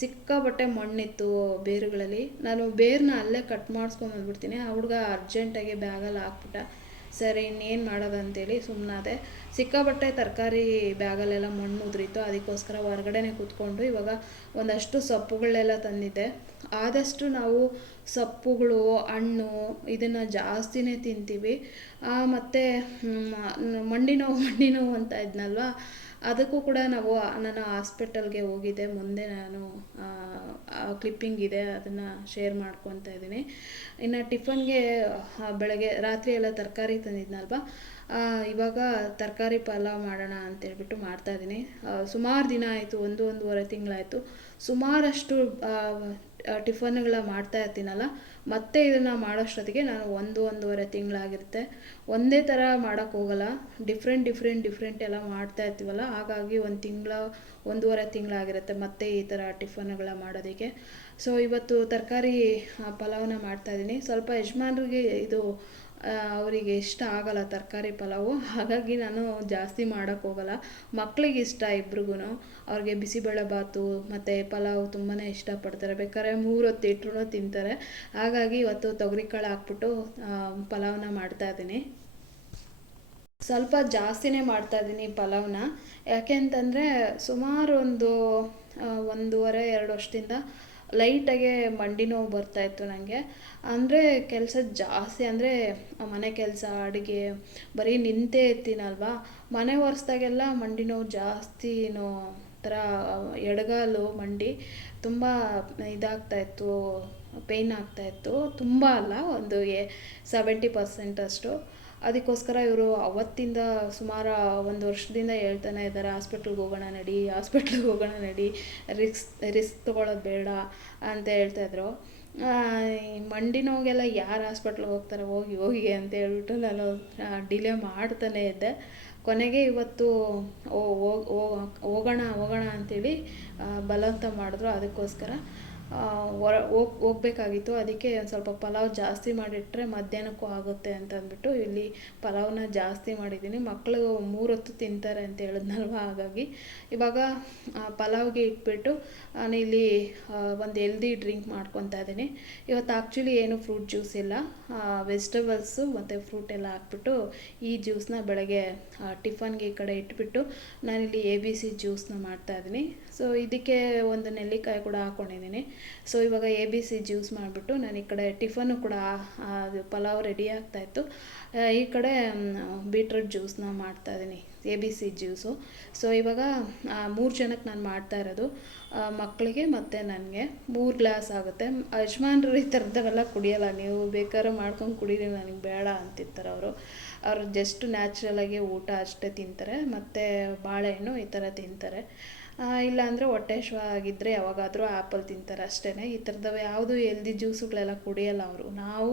ಸಿಕ್ಕಾಪಟ್ಟೆ ಮಣ್ಣಿತ್ತು ಬೇರುಗಳಲ್ಲಿ. ನಾನು ಬೇರನ್ನ ಅಲ್ಲೇ ಕಟ್ ಮಾಡಿಸ್ಕೊಂಬಂದ್ಬಿಡ್ತೀನಿ ಆ ಹುಡುಗ ಅರ್ಜೆಂಟಾಗಿ ಬ್ಯಾಗಲ್ಲಿ ಹಾಕ್ಬಿಟ್ಟ. ಸರಿ, ಇನ್ನೇನು ಮಾಡೋದು ಅಂತೇಳಿ ಸುಮ್ಮನಾದೆ ಸಿಕ್ಕಾಪಟ್ಟೆ ತರಕಾರಿ ಬ್ಯಾಗಲ್ಲೆಲ್ಲ ಮಣ್ಣು ಉದುರಿತು. ಅದಕ್ಕೋಸ್ಕರ ಹೊರಗಡೆನೆ ಕೂತ್ಕೊಂಡು ಇವಾಗ ಒಂದಷ್ಟು ಸೊಪ್ಪುಗಳೆಲ್ಲ ತಂದಿದ್ದೆ. ಆದಷ್ಟು ನಾವು ಸೊಪ್ಪುಗಳು, ಹಣ್ಣು ಇದನ್ನು ಜಾಸ್ತಿನೇ ತಿಂತೀವಿ. ಮತ್ತು ಮಂಡಿ ನೋವು ಮಂಡಿ ನೋವು ಅಂತ ಇದ್ನಲ್ವ? ಅದಕ್ಕೂ ಕೂಡ ನಾವು ನಾನು ಹಾಸ್ಪಿಟಲ್ಗೆ ಹೋಗಿದ್ದೆ. ಮುಂದೆ ನಾನು ಕ್ಲಿಪ್ಪಿಂಗ್ ಇದೆ, ಅದನ್ನು ಶೇರ್ ಮಾಡ್ಕೊತಾ ಇದ್ದೀನಿ. ಇನ್ನು ಟಿಫನ್ಗೆ ಬೆಳಗ್ಗೆ, ರಾತ್ರಿ ಎಲ್ಲ ತರಕಾರಿ ತಂದಿದ್ನಲ್ವ? ಇವಾಗ ತರಕಾರಿ ಪಲಾವ್ ಮಾಡೋಣ ಅಂತೇಳ್ಬಿಟ್ಟು ಮಾಡ್ತಾಯಿದ್ದೀನಿ ಸುಮಾರು ದಿನ ಆಯಿತು, ಒಂದು, ಒಂದೂವರೆ ತಿಂಗಳಾಯಿತು. ಸುಮಾರಷ್ಟು ಟಿಫನ್ಗಳ ಮಾಡ್ತಾ ಇರ್ತೀನಲ್ಲ, ಮತ್ತೆ ಇದನ್ನು ಮಾಡೋಷ್ಟೊತ್ತಿಗೆ ನಾನು ಒಂದು, ಒಂದೂವರೆ ತಿಂಗಳಾಗಿರುತ್ತೆ. ಒಂದೇ ಥರ ಮಾಡೋಕ್ಕೆ ಹೋಗಲ್ಲ. ಡಿಫ್ರೆಂಟ್ ಡಿಫ್ರೆಂಟ್ ಡಿಫ್ರೆಂಟ್ ಎಲ್ಲ ಮಾಡ್ತಾ ಇರ್ತೀವಲ್ಲ, ಹಾಗಾಗಿ ಒಂದು ತಿಂಗಳ, ಒಂದೂವರೆ ತಿಂಗಳಾಗಿರುತ್ತೆ ಮತ್ತೆ ಈ ಥರ ಟಿಫನ್ಗಳ ಮಾಡೋದಕ್ಕೆ. ಸೊ ಇವತ್ತು ತರಕಾರಿ ಪಲಾವನ್ನ ಮಾಡ್ತಾಯಿದ್ದೀನಿ ಸ್ವಲ್ಪ ಯಜಮಾನ್ರಿಗೆ ಇದು ಅವರಿಗೆ ಇಷ್ಟ ಆಗಲ್ಲ ತರಕಾರಿ ಪಲಾವು. ಹಾಗಾಗಿ ನಾನು ಜಾಸ್ತಿ ಮಾಡೋಕ್ಕೆ ಹೋಗಲ್ಲ. ಮಕ್ಳಿಗೆ ಇಷ್ಟ ಇಬ್ರಿಗೂ ಅವ್ರಿಗೆ ಬಿಸಿಬೇಳೆ ಬಾತು ಮತ್ತು ಪಲಾವು ತುಂಬಾ ಇಷ್ಟಪಡ್ತಾರೆ. ಬೇಕಾದ್ರೆ ಮೂರು ಹೊತ್ತು ಇಟ್ರೂ ತಿಂತಾರೆ. ಹಾಗಾಗಿ ಇವತ್ತು ತೊಗರಿಕಾಳು ಹಾಕ್ಬಿಟ್ಟು ಆ, ಪಲಾವ್ನ ಮಾಡ್ತಾ ಇದ್ದೀನಿ. ಸ್ವಲ್ಪ ಜಾಸ್ತಿನೇ ಮಾಡ್ತಾ ಇದ್ದೀನಿ ಪಲಾವ್ನ. ಯಾಕೆ ಅಂತಂದರೆ ಸುಮಾರು ಒಂದು ಒಂದೂವರೆ ಎರಡು ವರ್ಷದಿಂದ ಲೈಟಾಗೆ ಮಂಡಿ ನೋವು ಬರ್ತಾಯಿತ್ತು ನನಗೆ ಅಂದರೆ ಕೆಲಸ ಜಾಸ್ತಿ ಅಂದರೆ ಮನೆ ಕೆಲಸ, ಅಡುಗೆ, ಬರೀ ನಿಂತೇ ಇರ್ತೀನಲ್ವಾ? ಮನೆ ಒರೆಸ್ದಾಗೆಲ್ಲ ಮಂಡಿ ನೋವು ಜಾಸ್ತಿ ನೋ ಥರ ಎಡಗಾಲು ಮಂಡಿ ತುಂಬ ಇದಾಗ್ತಾಯಿತ್ತು ಪೇಯ್ನ್ ಆಗ್ತಾಯಿತ್ತು ತುಂಬ ಅಲ್ಲ, ಒಂದು ಎ ಸೆವೆಂಟಿ ಪರ್ಸೆಂಟ್ ಅಷ್ಟು. ಅದಕ್ಕೋಸ್ಕರ ಇವರು ಅವತ್ತಿಂದ ಸುಮಾರು ಒಂದು ವರ್ಷದಿಂದ ಹೇಳ್ತಾನೆ ಇದ್ದಾರೆ ಹಾಸ್ಪಿಟ್ಲ್ಗೆ ಹೋಗೋಣ ನಡಿ ಹಾಸ್ಪಿಟ್ಲ್ಗೆ ಹೋಗೋಣ ನಡಿ ರಿಸ್ಕ್ ರಿಸ್ಕ್ ತೊಗೊಳೋದು ಬೇಡ ಅಂತ ಹೇಳ್ತಾಯಿದ್ರು ಮಂಡಿ ನೋವಿಗೆಲ್ಲ ಯಾರು ಹಾಸ್ಪಿಟ್ಲ್ಗೆ ಹೋಗ್ತಾರೆ ಹೋಗಿ ಹೋಗಿ ಅಂತ ಹೇಳ್ಬಿಟ್ಟು ನಾನು ಡಿಲೇ ಮಾಡ್ತಾನೆ ಇದ್ದೆ. ಕೊನೆಗೆ ಇವತ್ತು ಹೋಗೋಣ ಹೋಗೋಣ ಅಂತೇಳಿ ಆ, ಬಲವಂತ ಮಾಡಿದ್ರು. ಅದಕ್ಕೋಸ್ಕರ ಹೊರ ಹೋಗ್, ಹೋಗ್ಬೇಕಾಗಿತ್ತು. ಅದಕ್ಕೆ ಒಂದು ಸ್ವಲ್ಪ ಪಲಾವ್ ಜಾಸ್ತಿ ಮಾಡಿಟ್ರೆ ಮಧ್ಯಾಹ್ನಕ್ಕೂ ಆಗುತ್ತೆ ಅಂತ ಅಂದ್ಬಿಟ್ಟು ಇಲ್ಲಿ ಪಲಾವ್ನ ಜಾಸ್ತಿ ಮಾಡಿದ್ದೀನಿ. ಮಕ್ಕಳು ಮೂರೊತ್ತು ತಿಂತಾರೆ ಅಂತ ಹೇಳಿದ್ನಲ್ವ? ಹಾಗಾಗಿ ಇವಾಗ ಪಲಾವ್ಗೆ ಇಟ್ಬಿಟ್ಟು ನಾನಿಲ್ಲಿ ಒಂದು ಹೆಲ್ದಿ ಡ್ರಿಂಕ್ ಮಾಡ್ಕೊತಾ ಇದ್ದೀನಿ. ಇವತ್ತು ಆ್ಯಕ್ಚುಲಿ ಏನು ಫ್ರೂಟ್ ಜ್ಯೂಸ್ ಇಲ್ಲ. ವೆಜಿಟೇಬಲ್ಸು ಮತ್ತು ಫ್ರೂಟ್ ಎಲ್ಲ ಹಾಕ್ಬಿಟ್ಟು ಈ ಜ್ಯೂಸ್ನ ಬೆಳಗ್ಗೆ ಟಿಫನ್ಗೆ ಈ ಕಡೆ ಇಟ್ಬಿಟ್ಟು ನಾನಿಲ್ಲಿ ಎ ಬಿ ಸಿ ಜ್ಯೂಸ್ನ ಮಾಡ್ತಾ ಇದ್ದೀನಿ. ಸೊ ಇದಕ್ಕೆ ಒಂದು ನೆಲ್ಲಿಕಾಯಿ ಕೂಡ ಹಾಕ್ಕೊಂಡಿದ್ದೀನಿ ಸೊ ಇವಾಗ ಎ ಬಿ ಸಿ ಜ್ಯೂಸ್ ಮಾಡಿಬಿಟ್ಟು ನಾನು ಈ ಕಡೆ ಟಿಫನ್ನು ಕೂಡ ಅದು ಪಲಾವ್ ರೆಡಿ ಆಗ್ತಾಯಿತ್ತು ಈ ಕಡೆ ಬೀಟ್ರೂಟ್ ಜ್ಯೂಸ್ನ ಮಾಡ್ತಾ ಇದ್ದೀನಿ A B C juice so ಇವಾಗ ಮೂರು ಜನಕ್ಕೆ ನಾನು ಮಾಡ್ತಾ ಇರೋದು. ಮಕ್ಕಳಿಗೆ ಮತ್ತು ನನಗೆ. ಮೂರು ಗ್ಲಾಸ್ ಆಗುತ್ತೆ. ಯಜಮಾನ್ರು ಈ ಥರದವೆಲ್ಲ ಕುಡಿಯೋಲ್ಲ. ನೀವು ಬೇಕಾದ್ರೆ ಮಾಡ್ಕೊಂಡು ಕುಡೀರಿ, ನನಗೆ ಬೇಡ ಅಂತಿರ್ತಾರೆ ಅವರು. ಅವರು ಜಸ್ಟ್ ನ್ಯಾಚುರಲಾಗಿ ಊಟ ಅಷ್ಟೇ ತಿಂತಾರೆ. ಮತ್ತು ಬಾಳೆಹಣ್ಣು ಈ ಥರ ತಿಂತಾರೆ. ಇಲ್ಲಾಂದರೆ ಹೊಟ್ಟೆ ಆಗಿದ್ದರೆ ಯಾವಾಗಾದರೂ ಆ್ಯಪಲ್ ತಿಂತಾರೆ ಅಷ್ಟೇ ಈ ಥರದವ ಯಾವುದು ಎಲ್ದಿ ಜ್ಯೂಸುಗಳೆಲ್ಲ ಕುಡಿಯಲ್ಲ ಅವರು. ನಾವು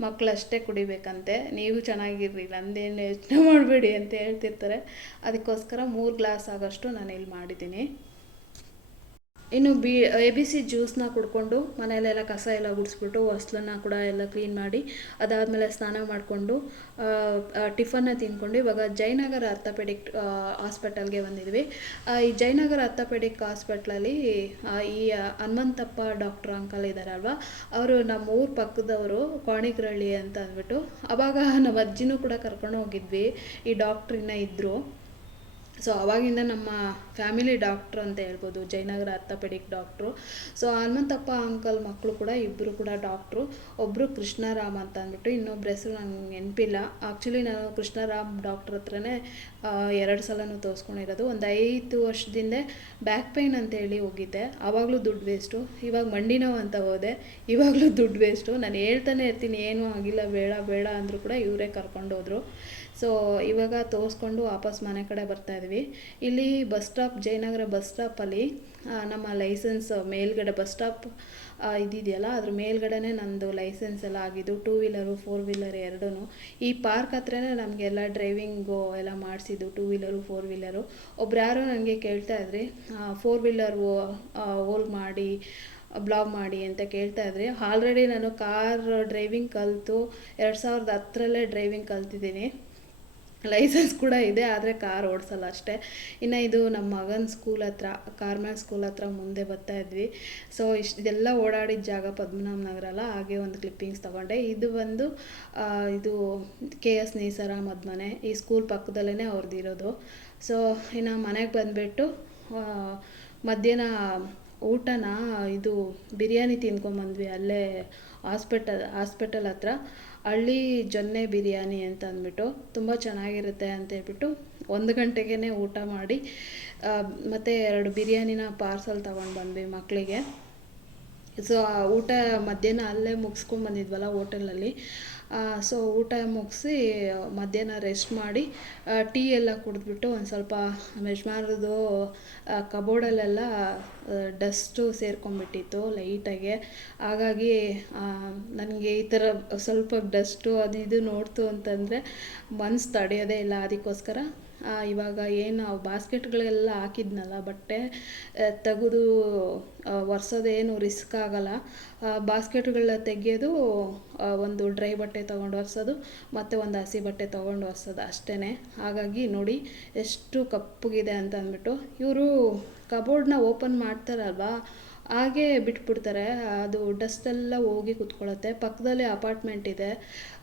ಮಕ್ಕಳಷ್ಟೇ ಕುಡಿಬೇಕಂತೆ. ನೀವು ಚೆನ್ನಾಗಿರ್ರಿ, ನಂದೇನು ಯೋಚನೆ ಮಾಡಬೇಡಿ ಅಂತ ಹೇಳ್ತಿರ್ತಾರೆ. ಅದಕ್ಕೋಸ್ಕರ ಮೂರು ಗ್ಲಾಸ್ ಆಗೋಷ್ಟು ನಾನು ಇಲ್ಲಿ ಮಾಡಿದ್ದೀನಿ. ಇನ್ನು ಬಿ ಎ ಬಿ ಸಿ ಜ್ಯೂಸ್ನ ಕುಡ್ಕೊಂಡು ಮನೆಯಲ್ಲೆಲ್ಲ ಕಸ ಎಲ್ಲ ಗುಡಿಸ್ಬಿಟ್ಟು ಹೊಸ್ಲನ್ನ ಕೂಡ ಎಲ್ಲ ಕ್ಲೀನ್ ಮಾಡಿ ಅದಾದಮೇಲೆ ಸ್ನಾನ ಮಾಡಿಕೊಂಡು ಟಿಫನ್ನ ತಿಂದ್ಕೊಂಡು ಇವಾಗ ಜಯನಗರ ಅರ್ಥಪೆಡಿಕ್ ಹಾಸ್ಪಿಟಲ್ಗೆ ಬಂದಿದ್ವಿ. ಈ ಜಯನಗರ ಅರ್ಥಪೆಡಿಕ್ ಹಾಸ್ಪಿಟ್ಲಲ್ಲಿ ಈ ಹನುಮಂತಪ್ಪ ಡಾಕ್ಟ್ರ್ ಅಂಕಲ್ ಇದ್ದಾರಲ್ವ ಅವರು ನಮ್ಮ ಊರ ಪಕ್ಕದವರು ಕೋಣಿಗ್ರಳ್ಳಿ ಅಂತ ಅಂದ್ಬಿಟ್ಟು ಅವಾಗ ನಮ್ಮ ಅಜ್ಜಿನೂ ಕೂಡ ಕರ್ಕೊಂಡು ಹೋಗಿದ್ವಿ. ಈ ಡಾಕ್ಟ್ರಿನ ಇದ್ದರು ಸೊ ಅವಾಗಿಂದ ನಮ್ಮ ಫ್ಯಾಮಿಲಿ ಡಾಕ್ಟ್ರ್ ಅಂತ ಹೇಳ್ಬೋದು, Jayanagar orthopaedic doctor so Hanumanthappa uncle ಮಕ್ಕಳು ಕೂಡ ಇಬ್ಬರು ಕೂಡ ಡಾಕ್ಟ್ರು ಒಬ್ಬರು ಕೃಷ್ಣರಾಮ್ ಅಂತ ಅಂದ್ಬಿಟ್ಟು ಇನ್ನೊಬ್ಬರ ಹೆಸರು ನಂಗೆ ನೆನಪಿಲ್ಲ. ಆ್ಯಕ್ಚುಲಿ ನಾನು ಕೃಷ್ಣರಾಮ್ ಡಾಕ್ಟ್ರ್ ಹತ್ರನೇ ಎರಡು ಸಲನೂ ತೋರಿಸ್ಕೊಂಡಿರೋದು. ಒಂದು ಐದು ವರ್ಷದಿಂದ ಬ್ಯಾಕ್ ಪೇಯ್ನ್ ಅಂತ ಹೇಳಿ ಹೋಗಿದ್ದೆ. ಆವಾಗಲೂ ದುಡ್ಡು ವೇಸ್ಟು ಇವಾಗ ಮಂಡಿ ನೋವು ಅಂತ ಹೋದೆ. ಇವಾಗಲೂ ದುಡ್ಡು ವೇಸ್ಟು ನಾನು ಹೇಳ್ತಾನೆ ಇರ್ತೀನಿ, ಏನೂ ಆಗಿಲ್ಲ, ಬೇಡ ಬೇಡ ಅಂದರೂ ಕೂಡ ಇವರೇ ಕರ್ಕೊಂಡೋದ್ರು ಸೊ ಇವಾಗ ತೋರಿಸ್ಕೊಂಡು ವಾಪಸ್ ಮನೆ ಕಡೆ ಬರ್ತಾ ಇದ್ವಿ. ಇಲ್ಲಿ ಬಸ್ ಸ್ಟಾಪ್, ಜಯನಗರ ಬಸ್ ಸ್ಟಾಪಲ್ಲಿ ನಮ್ಮ ಲೈಸೆನ್ಸ್ ಮೇಲ್ಗಡೆ ಬಸ್ ಸ್ಟಾಪ್ ಇದಿದೆಯಲ್ಲ, ಅದ್ರ ಮೇಲ್ಗಡೆನೇ ನಂದು ಲೈಸೆನ್ಸ್ ಎಲ್ಲ ಆಗಿದ್ದು ಟೂ ವೀಲರು ಫೋರ್ ವೀಲರ್ ಎರಡೂ ಈ ಪಾರ್ಕ್ ಹತ್ರನೇ ನಮಗೆಲ್ಲ ಡ್ರೈವಿಂಗು ಎಲ್ಲ ಮಾಡಿಸಿದ್ದು ಟೂ ವೀಲರು ಫೋರ್ ವೀಲರು ಒಬ್ರು ಯಾರೋ ನನಗೆ ಕೇಳ್ತಾ ಇದ್ರಿ ಫೋರ್ ವೀಲರ್ ಓಲ್ ಮಾಡಿ ಬ್ಲಾಗ್ ಮಾಡಿ ಅಂತ ಕೇಳ್ತಾ ಇದ್ರಿ. ಆಲ್ರೆಡಿ ನಾನು ಕಾರ್ ಡ್ರೈವಿಂಗ್ ಕಲಿತು, ಎರಡು ಸಾವಿರದ ಹತ್ತರಲ್ಲೇ ಡ್ರೈವಿಂಗ್ ಕಲ್ತಿದ್ದೀನಿ. ಲೈಸೆನ್ಸ್ ಕೂಡ ಇದೆ, ಆದರೆ ಕಾರ್ ಓಡಿಸಲ್ಲ ಅಷ್ಟೇ. ಇನ್ನು ಇದು ನಮ್ಮ ಮಗನ ಸ್ಕೂಲ್ ಹತ್ರ ಕಾರ್ಮೆಲ್ ಸ್ಕೂಲ್ ಹತ್ರ ಮುಂದೆ ಬರ್ತಾ ಇದ್ವಿ. ಸೊ ಇಷ್ಟು ಇದೆಲ್ಲ ಓಡಾಡಿದ ಜಾಗ ಪದ್ಮನಾಭ ನಗರ ಅಲ್ಲ, ಹಾಗೆ ಒಂದು ಕ್ಲಿಪ್ಪಿಂಗ್ಸ್ ತೊಗೊಂಡೆ. ಇದು ಬಂದು ಇದು ಕೆ ಎಸ್ ನೀಸರ ಮನೆ ಈ ಸ್ಕೂಲ್ ಪಕ್ಕದಲ್ಲೇ ಅವ್ರದ್ದು ಇರೋದು. ಸೊ ಇನ್ನು ಮನೆಗೆ ಬಂದುಬಿಟ್ಟು ಮಧ್ಯಾಹ್ನ ಊಟನ, ಇದು ಬಿರಿಯಾನಿ ತಿನ್ಕೊಂಬಂದ್ವಿ ಅಲ್ಲೇ ಹಾಸ್ಪಿಟಲ್ ಹಾಸ್ಪಿಟಲ್ ಹತ್ರ. ಹಳ್ಳಿ ಜೊನ್ನೆ ಬಿರಿಯಾನಿ ಅಂತ ಅಂದ್ಬಿಟ್ಟು ತುಂಬ ಚೆನ್ನಾಗಿರುತ್ತೆ ಅಂತ ಹೇಳ್ಬಿಟ್ಟು ಒಂದು ಗಂಟೆಗೇ ಊಟ ಮಾಡಿ ಮತ್ತು ಎರಡು ಬಿರಿಯಾನಿನ ಪಾರ್ಸಲ್ ತೊಗೊಂಡು ಬಂದ್ವಿ ಮಕ್ಕಳಿಗೆ ಸೊ ಊಟ ಮಧ್ಯಾಹ್ನ ಅಲ್ಲೇ ಮುಗಿಸ್ಕೊಂಡು ಬಂದಿದ್ವಲ್ಲ ಹೋಟೆಲಲ್ಲಿ. ಸೊ ಊಟ ಮುಗಿಸಿ, ಮಧ್ಯಾಹ್ನ ರೆಸ್ಟ್ ಮಾಡಿ ಟೀ ಎಲ್ಲ ಕುಡಿದ್ಬಿಟ್ಟು ಒಂದು ಸ್ವಲ್ಪ ಯಜಮಾನ್ರದ್ದು ಕಬೋರ್ಡಲ್ಲೆಲ್ಲ ಡಸ್ಟು ಸೇರ್ಕೊಂಡ್ಬಿಟ್ಟಿತ್ತು ಲೈಟಾಗೆ ಹಾಗಾಗಿ ನನಗೆ ಈ ಥರ ಸ್ವಲ್ಪ ಡಸ್ಟು ಅದು ಇದು ನೋಡ್ತು ಅಂತಂದರೆ ಮನ್ಸು ತಡೆಯೋದೇ ಇಲ್ಲ ಅದಕ್ಕೋಸ್ಕರ ಇವಾಗ ಏನು ಬಾಸ್ಕೆಟ್ಗಳೆಲ್ಲ ಹಾಕಿದ್ನಲ್ಲ, ಬಟ್ಟೆ ತೆಗೆದು ಒರೆಸೋದೇನು ರಿಸ್ಕ್ ಆಗಲ್ಲ. ಬಾಸ್ಕೆಟ್ಗಳನ್ನ ತೆಗೆಯೋದು ಒಂದು ಡ್ರೈ ಬಟ್ಟೆ ತೊಗೊಂಡು ಒರೆಸೋದು, ಮತ್ತು ಒಂದು ಹಸಿ ಬಟ್ಟೆ ತೊಗೊಂಡು ಒರೆಸೋದು ಅಷ್ಟೇ ಹಾಗಾಗಿ ನೋಡಿ, ಎಷ್ಟು ಕಪ್ಪಗಿದೆ ಅಂತ ಅಂದ್ಬಿಟ್ಟು ಇವರು ಕಬೋರ್ಡ್ನ ಓಪನ್ ಮಾಡ್ತಾರಲ್ವಾ ಹಾಗೇ ಬಿಟ್ಬಿಡ್ತಾರೆ. ಅದು ಡಸ್ಟ್ ಎಲ್ಲ ಹೋಗಿ ಕುತ್ಕೊಳ್ಳುತ್ತೆ. ಪಕ್ಕದಲ್ಲೇ ಅಪಾರ್ಟ್ಮೆಂಟ್ ಇದೆ.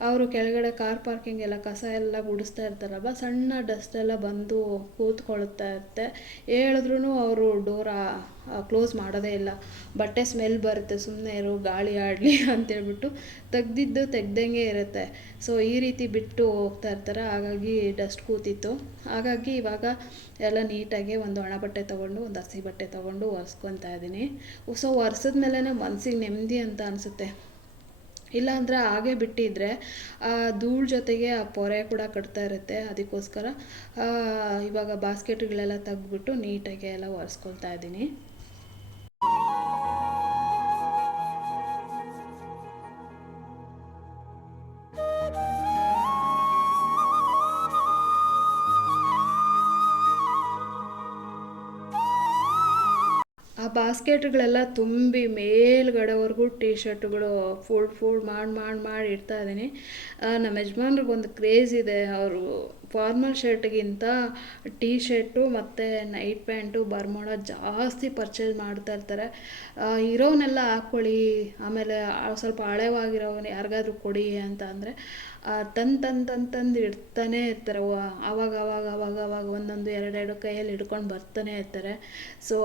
ಅವರು ಕೆಳಗಡೆ ಕಾರ್ ಪಾರ್ಕಿಂಗ್ ಎಲ್ಲ ಕಸ ಎಲ್ಲ ಗುಡಿಸ್ತಾ ಇರ್ತಾರಲ್ವ, ಸಣ್ಣ ಡಸ್ಟ್ ಎಲ್ಲ ಬಂದು ಕೂತ್ಕೊಳ್ತಾ ಇರುತ್ತೆ. ಹೇಳಿದ್ರೂ ಅವರು ಡೋರ ಕ್ಲೋಸ್ ಮಾಡೋದೇ ಇಲ್ಲ. ಬಟ್ಟೆ ಸ್ಮೆಲ್ ಬರುತ್ತೆ ಸುಮ್ಮನೆ ಇರು, ಗಾಳಿ ಆಡಲಿ ಅಂತೇಳ್ಬಿಟ್ಟು ತೆಗ್ದಿದ್ದು ತೆಗ್ದಂಗೆ ಇರುತ್ತೆ. ಸೊ ಈ ರೀತಿ ಬಿಟ್ಟು ಹೋಗ್ತಾ ಇರ್ತಾರೆ. ಹಾಗಾಗಿ ಡಸ್ಟ್ ಕೂತಿತ್ತು. ಹಾಗಾಗಿ ಇವಾಗ ಎಲ್ಲ ನೀಟಾಗಿ ಒಂದು ಒಣ ಬಟ್ಟೆ ತೊಗೊಂಡು, ಒಂದು ಹಸಿ ಬಟ್ಟೆ ತೊಗೊಂಡು ಒರೆಸ್ಕೊತಾ ಇದ್ದೀನಿ ಸೊ ಒರೆಸಿದ ಮೇಲೇ ಮನಸ್ಸಿಗೆ ನೆಮ್ಮದಿ ಅಂತ ಅನಿಸುತ್ತೆ. ಇಲ್ಲಾಂದರೆ ಹಾಗೆ ಬಿಟ್ಟಿದ್ರೆ, ಆ ಧೂಳು ಜೊತೆಗೆ ಆ ಪೊರೆ ಕೂಡ ಕಟ್ತಾ ಇರುತ್ತೆ. ಅದಕ್ಕೋಸ್ಕರ ಇವಾಗ ಬಾಸ್ಕೆಟ್ಗಳೆಲ್ಲ ತೆಗ್ದ್ಬಿಟ್ಟು ನೀಟಾಗಿ ಎಲ್ಲ ಒರೆಸ್ಕೊಳ್ತಾ ಇದ್ದೀನಿ. ಬಾಸ್ಕೆಟ್ಗಳೆಲ್ಲ ತುಂಬಿ ಮೇಲ್ಗಡೆವರೆಗೂ ಟೀ ಶರ್ಟ್ಗಳು ಫೋಲ್ಡ್ ಫೋಲ್ಡ್ ಮಾಡಿ ಮಾಡಿ ಮಾಡಿ ಇಡ್ತಾ ಇದ್ದೀನಿ. ನಮ್ಮ ಯಜಮಾನ್ರಿಗೆ ಒಂದು ಕ್ರೇಜ್ ಇದೆ. ಅವರು ಫಾರ್ಮಲ್ ಶರ್ಟ್ಗಿಂತ ಟೀ ಶರ್ಟು ಮತ್ತು ನೈಟ್ ಪ್ಯಾಂಟು ಬರ್ಮೋಡ ಜಾಸ್ತಿ ಪರ್ಚೇಸ್ ಮಾಡ್ತಾ ಇರ್ತಾರೆ. ಇರೋವನ್ನೆಲ್ಲ ಹಾಕ್ಕೊಳ್ಳಿ. ಆಮೇಲೆ ಸ್ವಲ್ಪ ಹಳೆವಾಗಿರೋವನ್ನ ಯಾರಿಗಾದ್ರೂ ಕೊಡಿ ಅಂತ ಅಂದರೆ ತಂದು ತಂದು ತಂದು ತಂದು ಇಡ್ತಾನೆ ಇರ್ತಾರೆ. ಅವಾಗ ಅವಾಗ ಅವಾಗ ಅವಾಗ ಒಂದೊಂದು ಎರಡೆರಡು ಕೈಯಲ್ಲಿ ಹಿಡ್ಕೊಂಡು ಬರ್ತಾನೆ ಇರ್ತಾರೆ. ಸೊ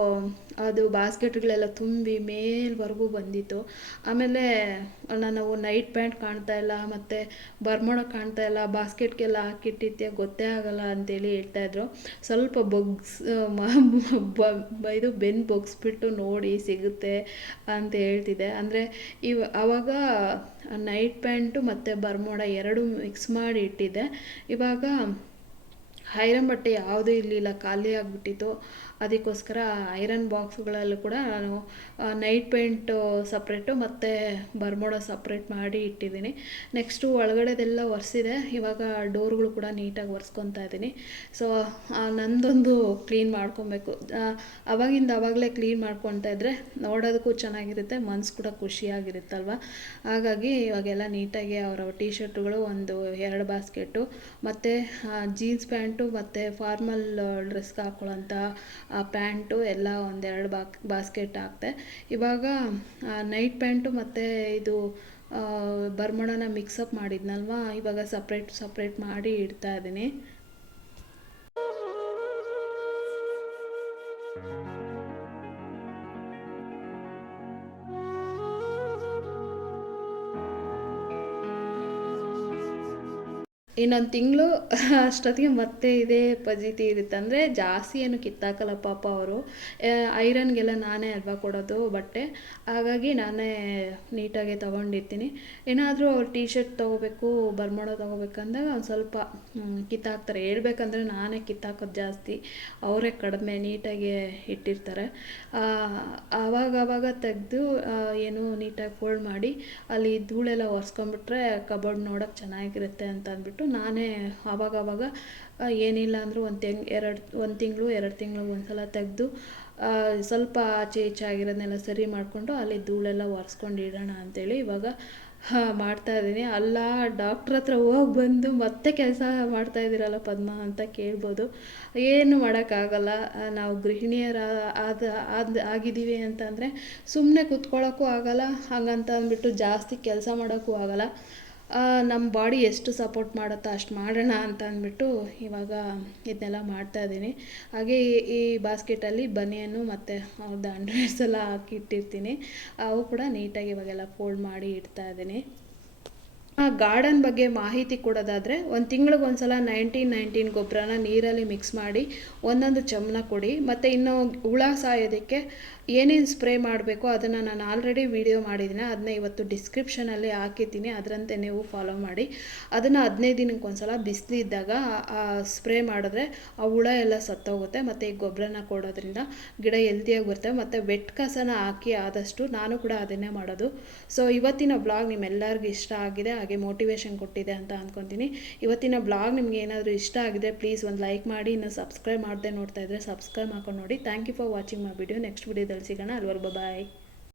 ಅದು ಬಾಸ್ಕೆಟ್ಗಳೆಲ್ಲ ತುಂಬಿ ಮೇಲ್ವರೆಗೂ ಬಂದಿತ್ತು. ಆಮೇಲೆ ನಾನು ನೈಟ್ ಪ್ಯಾಂಟ್ ಕಾಣ್ತಾ ಇಲ್ಲ, ಮತ್ತು ಬರ್ಮೋಡ ಕಾಣ್ತಾ ಇಲ್ಲ, ಬಾಸ್ಕೆಟ್ಗೆಲ್ಲ ಹಾಕಿಟ್ಟಿದ್ಯಾ ಗೊತ್ತೇ ಆಗಲ್ಲ ಅಂತೇಳಿ ಹೇಳ್ತಾಯಿದ್ರು ಸ್ವಲ್ಪ ಬೊಗ್ಸ್ ಇದು ಬೆನ್ ಬೊಗ್ಸ್ಬಿಟ್ಟು ನೋಡಿ ಸಿಗುತ್ತೆ ಅಂತ ಹೇಳ್ತಿದ್ದೆ. ಅಂದರೆ ಇವ ಆವಾಗ ನೈಟ್ ಪ್ಯಾಂಟು ಮತ್ತು ಬರ್ಮೋಡ ಎರಡು ಮಿಕ್ಸ್ ಮಾಡಿ ಇಟ್ಟಿದ್ದೆ. ಇವಾಗ ಹೈರನ್ ಬಟ್ಟೆ ಯಾವುದೂ ಇರಲಿಲ್ಲ, ಖಾಲಿ ಆಗಿಬಿಟ್ಟಿತ್ತು. ಅದಕ್ಕೋಸ್ಕರ ಐರನ್ ಬಾಕ್ಸ್ಗಳಲ್ಲೂ ಕೂಡ ನಾನು ನೈಟ್ ಪೇಂಟು ಸಪ್ರೇಟು ಮತ್ತು ಬರ್ಮೋಡ ಸಪ್ರೇಟ್ ಮಾಡಿ ಇಟ್ಟಿದ್ದೀನಿ. ನೆಕ್ಸ್ಟು ಒಳಗಡೆದೆಲ್ಲ ಒರೆಸಿದೆ. ಇವಾಗ ಡೋರ್ಗಳು ಕೂಡ ನೀಟಾಗಿ ಒರೆಸ್ಕೊತಾ ಇದ್ದೀನಿ. ಸೊ ನಂದೊಂದು ಕ್ಲೀನ್ ಮಾಡ್ಕೊಬೇಕು. ಅವಾಗಿಂದ ಅವಾಗಲೇ ಕ್ಲೀನ್ ಮಾಡ್ಕೊತಾ ಇದ್ದರೆ ನೋಡೋದಕ್ಕೂ ಚೆನ್ನಾಗಿರುತ್ತೆ, ಮನ್ಸು ಕೂಡ ಖುಷಿಯಾಗಿರುತ್ತಲ್ವ? ಹಾಗಾಗಿ ಇವಾಗೆಲ್ಲ ನೀಟಾಗಿ ಅವರ ಟೀ ಶರ್ಟ್ಗಳು ಒಂದು ಎರಡು ಬಾಸ್ಕೆಟು, ಮತ್ತು ಜೀನ್ಸ್ ಪ್ಯಾಂಟು, ಮತ್ತು ಫಾರ್ಮಲ್ ಡ್ರೆಸ್ಗೆ ಹಾಕೊಳ್ಳೋಂಥ ಪ್ಯಾಂಟು ಎಲ್ಲ ಒಂದೆರಡು ಬಾಕ್, ಬಾಸ್ಕೆಟ್ ಹಾಕಿದೆ. ಇವಾಗ ನೈಟ್ ಪ್ಯಾಂಟು ಮತ್ತು ಇದು ಬರ್ಮಣನ ಬರ್ಮೋಡನ ಮಿಕ್ಸಪ್ ಮಾಡಿದ್ನಲ್ವಾ? ಇವಾಗ ಸಪ್ರೇಟ್ ಸಪ್ರೇಟ್ ಮಾಡಿ ಇಡ್ತಾ ಇದ್ದೀನಿ. ಇನ್ನೊಂದು ತಿಂಗಳು ಅಷ್ಟೊತ್ತಿಗೆ ಮತ್ತೆ ಇದೇ ಪಜಿತಿ ಇರುತ್ತೆ. ಅಂದರೆ ಜಾಸ್ತಿ ಏನು ಕಿತ್ತಾಕಲ್ಲ ಪಾಪ ಅವರು. ಐರನ್ಗೆಲ್ಲ ನಾನೇ ಅಲ್ವಾ ಕೊಡೋದು ಬಟ್ಟೆ. ಹಾಗಾಗಿ ನಾನೇ ನೀಟಾಗೆ ತೊಗೊಂಡಿರ್ತೀನಿ. ಏನಾದರೂ ಅವ್ರು ಟೀ ಶರ್ಟ್ ತೊಗೋಬೇಕು ಬರ್ಮೋಡ ತೊಗೋಬೇಕಂದಾಗ ಒಂದು ಸ್ವಲ್ಪ ಕಿತ್ತಾಕ್ತಾರೆ. ಹೇಳ್ಬೇಕಂದ್ರೆ ನಾನೇ ಕಿತ್ತಾಕೋದು ಜಾಸ್ತಿ. ಅವರೇ ಕಡಿಮೆ ನೀಟಾಗೆ ಇಟ್ಟಿರ್ತಾರೆ. ಆ, ಆವಾಗ ಆವಾಗ ತೆಗೆದು ಏನು ನೀಟಾಗಿ ಫೋಲ್ಡ್ ಮಾಡಿ ಅಲ್ಲಿ ಧೂಳೆಲ್ಲ ಒರೆಸ್ಕೊಂಡ್ಬಿಟ್ರೆ ಕಬೋರ್ಡ್ ನೋಡೋಕ್ಕೆ ಚೆನ್ನಾಗಿರುತ್ತೆ ಅಂತ ಅಂದ್ಬಿಟ್ಟು ನಾನೇ ಆವಾಗ ಆವಾಗ ಏನಿಲ್ಲ ಅಂದರೂ ಒಂದು ತೆಂಗ್, ಎರಡು, ಒಂದು ತಿಂಗಳು, ಎರಡು ತಿಂಗಳು ಒಂದ್ಸಲ ತೆಗೆದು ಸ್ವಲ್ಪ ಆಚೆ ಈಚೆ ಆಗಿರೋದನ್ನೆಲ್ಲ ಸರಿ ಮಾಡಿಕೊಂಡು ಅಲ್ಲಿ ಧೂಳೆಲ್ಲ ಒರೆಸ್ಕೊಂಡು ಇಡೋಣ ಅಂತೇಳಿ ಇವಾಗ ಮಾಡ್ತಾ ಇದ್ದೀನಿ. ಅಲ್ಲ, ಡಾಕ್ಟ್ರ್ ಹತ್ರ ಹೋಗಿ ಬಂದು ಮತ್ತೆ ಕೆಲಸ ಮಾಡ್ತಾ ಇದ್ದೀರಲ್ಲ ಪದ್ಮ ಅಂತ ಕೇಳ್ಬೋದು. ಏನು ಮಾಡೋಕ್ಕಾಗಲ್ಲ. ನಾವು ಗೃಹಿಣಿಯರ ಆದ ಆದ, ಆಗಿದ್ದೀವಿ ಅಂತಂದರೆ ಸುಮ್ಮನೆ ಕೂತ್ಕೊಳ್ಳೋಕ್ಕೂ ಆಗಲ್ಲ. ಹಾಗಂತ ಅಂದ್ಬಿಟ್ಟು ಜಾಸ್ತಿ ಕೆಲಸ ಮಾಡೋಕ್ಕೂ ಆಗಲ್ಲ. ನಮ್ಮ ಬಾಡಿ ಎಷ್ಟು ಸಪೋರ್ಟ್ ಮಾಡುತ್ತೋ ಅಷ್ಟು ಮಾಡೋಣ ಅಂತ ಅಂದ್ಬಿಟ್ಟು ಇವಾಗ ಇದನ್ನೆಲ್ಲ ಮಾಡ್ತಾ ಇದ್ದೀನಿ. ಹಾಗೆ ಈ- ಬಾಸ್ಕೆಟಲ್ಲಿ ಬನಿಯನ್ನು ಮತ್ತು ಅವ್ರದ್ದು ಅಂಡರ್ವೇರ್ಸ್ ಎಲ್ಲ ಹಾಕಿಟ್ಟಿರ್ತೀನಿ ಅವು ಕೂಡ ನೀಟಾಗಿ ಇವಾಗೆಲ್ಲ ಫೋಲ್ಡ್ ಮಾಡಿ ಇಡ್ತಾ ಇದ್ದೀನಿ. ಗಾರ್ಡನ್ ಬಗ್ಗೆ ಮಾಹಿತಿ ಕೊಡೋದಾದರೆ ಒಂದು ತಿಂಗಳಿಗೆ ಒಂದ್ಸಲ ನೈನ್ಟೀನ್ ನೈನ್ಟೀನ್ ಗೊಬ್ಬರನ ನೀರಲ್ಲಿ ಮಿಕ್ಸ್ ಮಾಡಿ ಒಂದೊಂದು ಚಮನ ಕೊಡಿ. ಮತ್ತು ಇನ್ನು ಹುಳ ಸಾಯೋದಕ್ಕೆ ಏನೇನು ಸ್ಪ್ರೇ ಮಾಡಬೇಕು ಅದನ್ನು ನಾನು ಆಲ್ರೆಡಿ ವಿಡಿಯೋ ಮಾಡಿದ್ದೀನಿ ಅದನ್ನ ಇವತ್ತು ಡಿಸ್ಕ್ರಿಪ್ಷನಲ್ಲಿ ಹಾಕಿದ್ದೀನಿ. ಅದರಂತೆ ನೀವು ಫಾಲೋ ಮಾಡಿ. ಅದನ್ನು ಹದಿನೈದು ದಿನಕ್ಕೆ ಒಂದ್ಸಲ ಬಿಸಿಲಿದ್ದಾಗ ಸ್ಪ್ರೇ ಮಾಡಿದ್ರೆ ಆ ಹುಳ ಎಲ್ಲ ಸತ್ತೋಗುತ್ತೆ. ಮತ್ತು ಈ ಗೊಬ್ಬರನ ಕೊಡೋದ್ರಿಂದ ಗಿಡ ಹೆಲ್ತಿಯಾಗಿ ಬರುತ್ತೆ ಮತ್ತು ವೆಟ್ ಕಸನ ಹಾಕಿ ಆದಷ್ಟು ನಾನು ಕೂಡ ಅದನ್ನೇ ಮಾಡೋದು. ಸೊ ಇವತ್ತಿನ ಬ್ಲಾಗ್ ನಿಮ್ಮೆಲ್ಲರಿಗೂ ಇಷ್ಟ ಆಗಿದೆ. ಹಾಗೆ ಮೋಟಿವೇಶನ್ ಕೊಟ್ಟಿದೆ ಅಂತ ಅಂದ್ಕೊತೀನಿ ಇವತ್ತಿನ ಬ್ಲಾಗ್ ನಿಮ್ಗೆ ಏನಾದರೂ ಇಷ್ಟ ಆಗಿದೆ ಪ್ಲೀಸ್ ಒಂದು ಲೈಕ್ ಮಾಡಿ, ಇನ್ನು ಸಬ್ಸ್ಕ್ರೈಬ್ ಮಾಡದೆ ನೋಡ್ತಾ ಇದ್ದರೆ ಸಬ್ಸ್ಕ್ರೈಬ್ ಮಾಡ್ಕೊಂಡು ನೋಡಿ. Thank you for watching my video next ವಿಡಿಯೋದಲ್ಲಿ ಸಿಗೋಣ. ಅಲ್ವರ್ ಬಾಯ್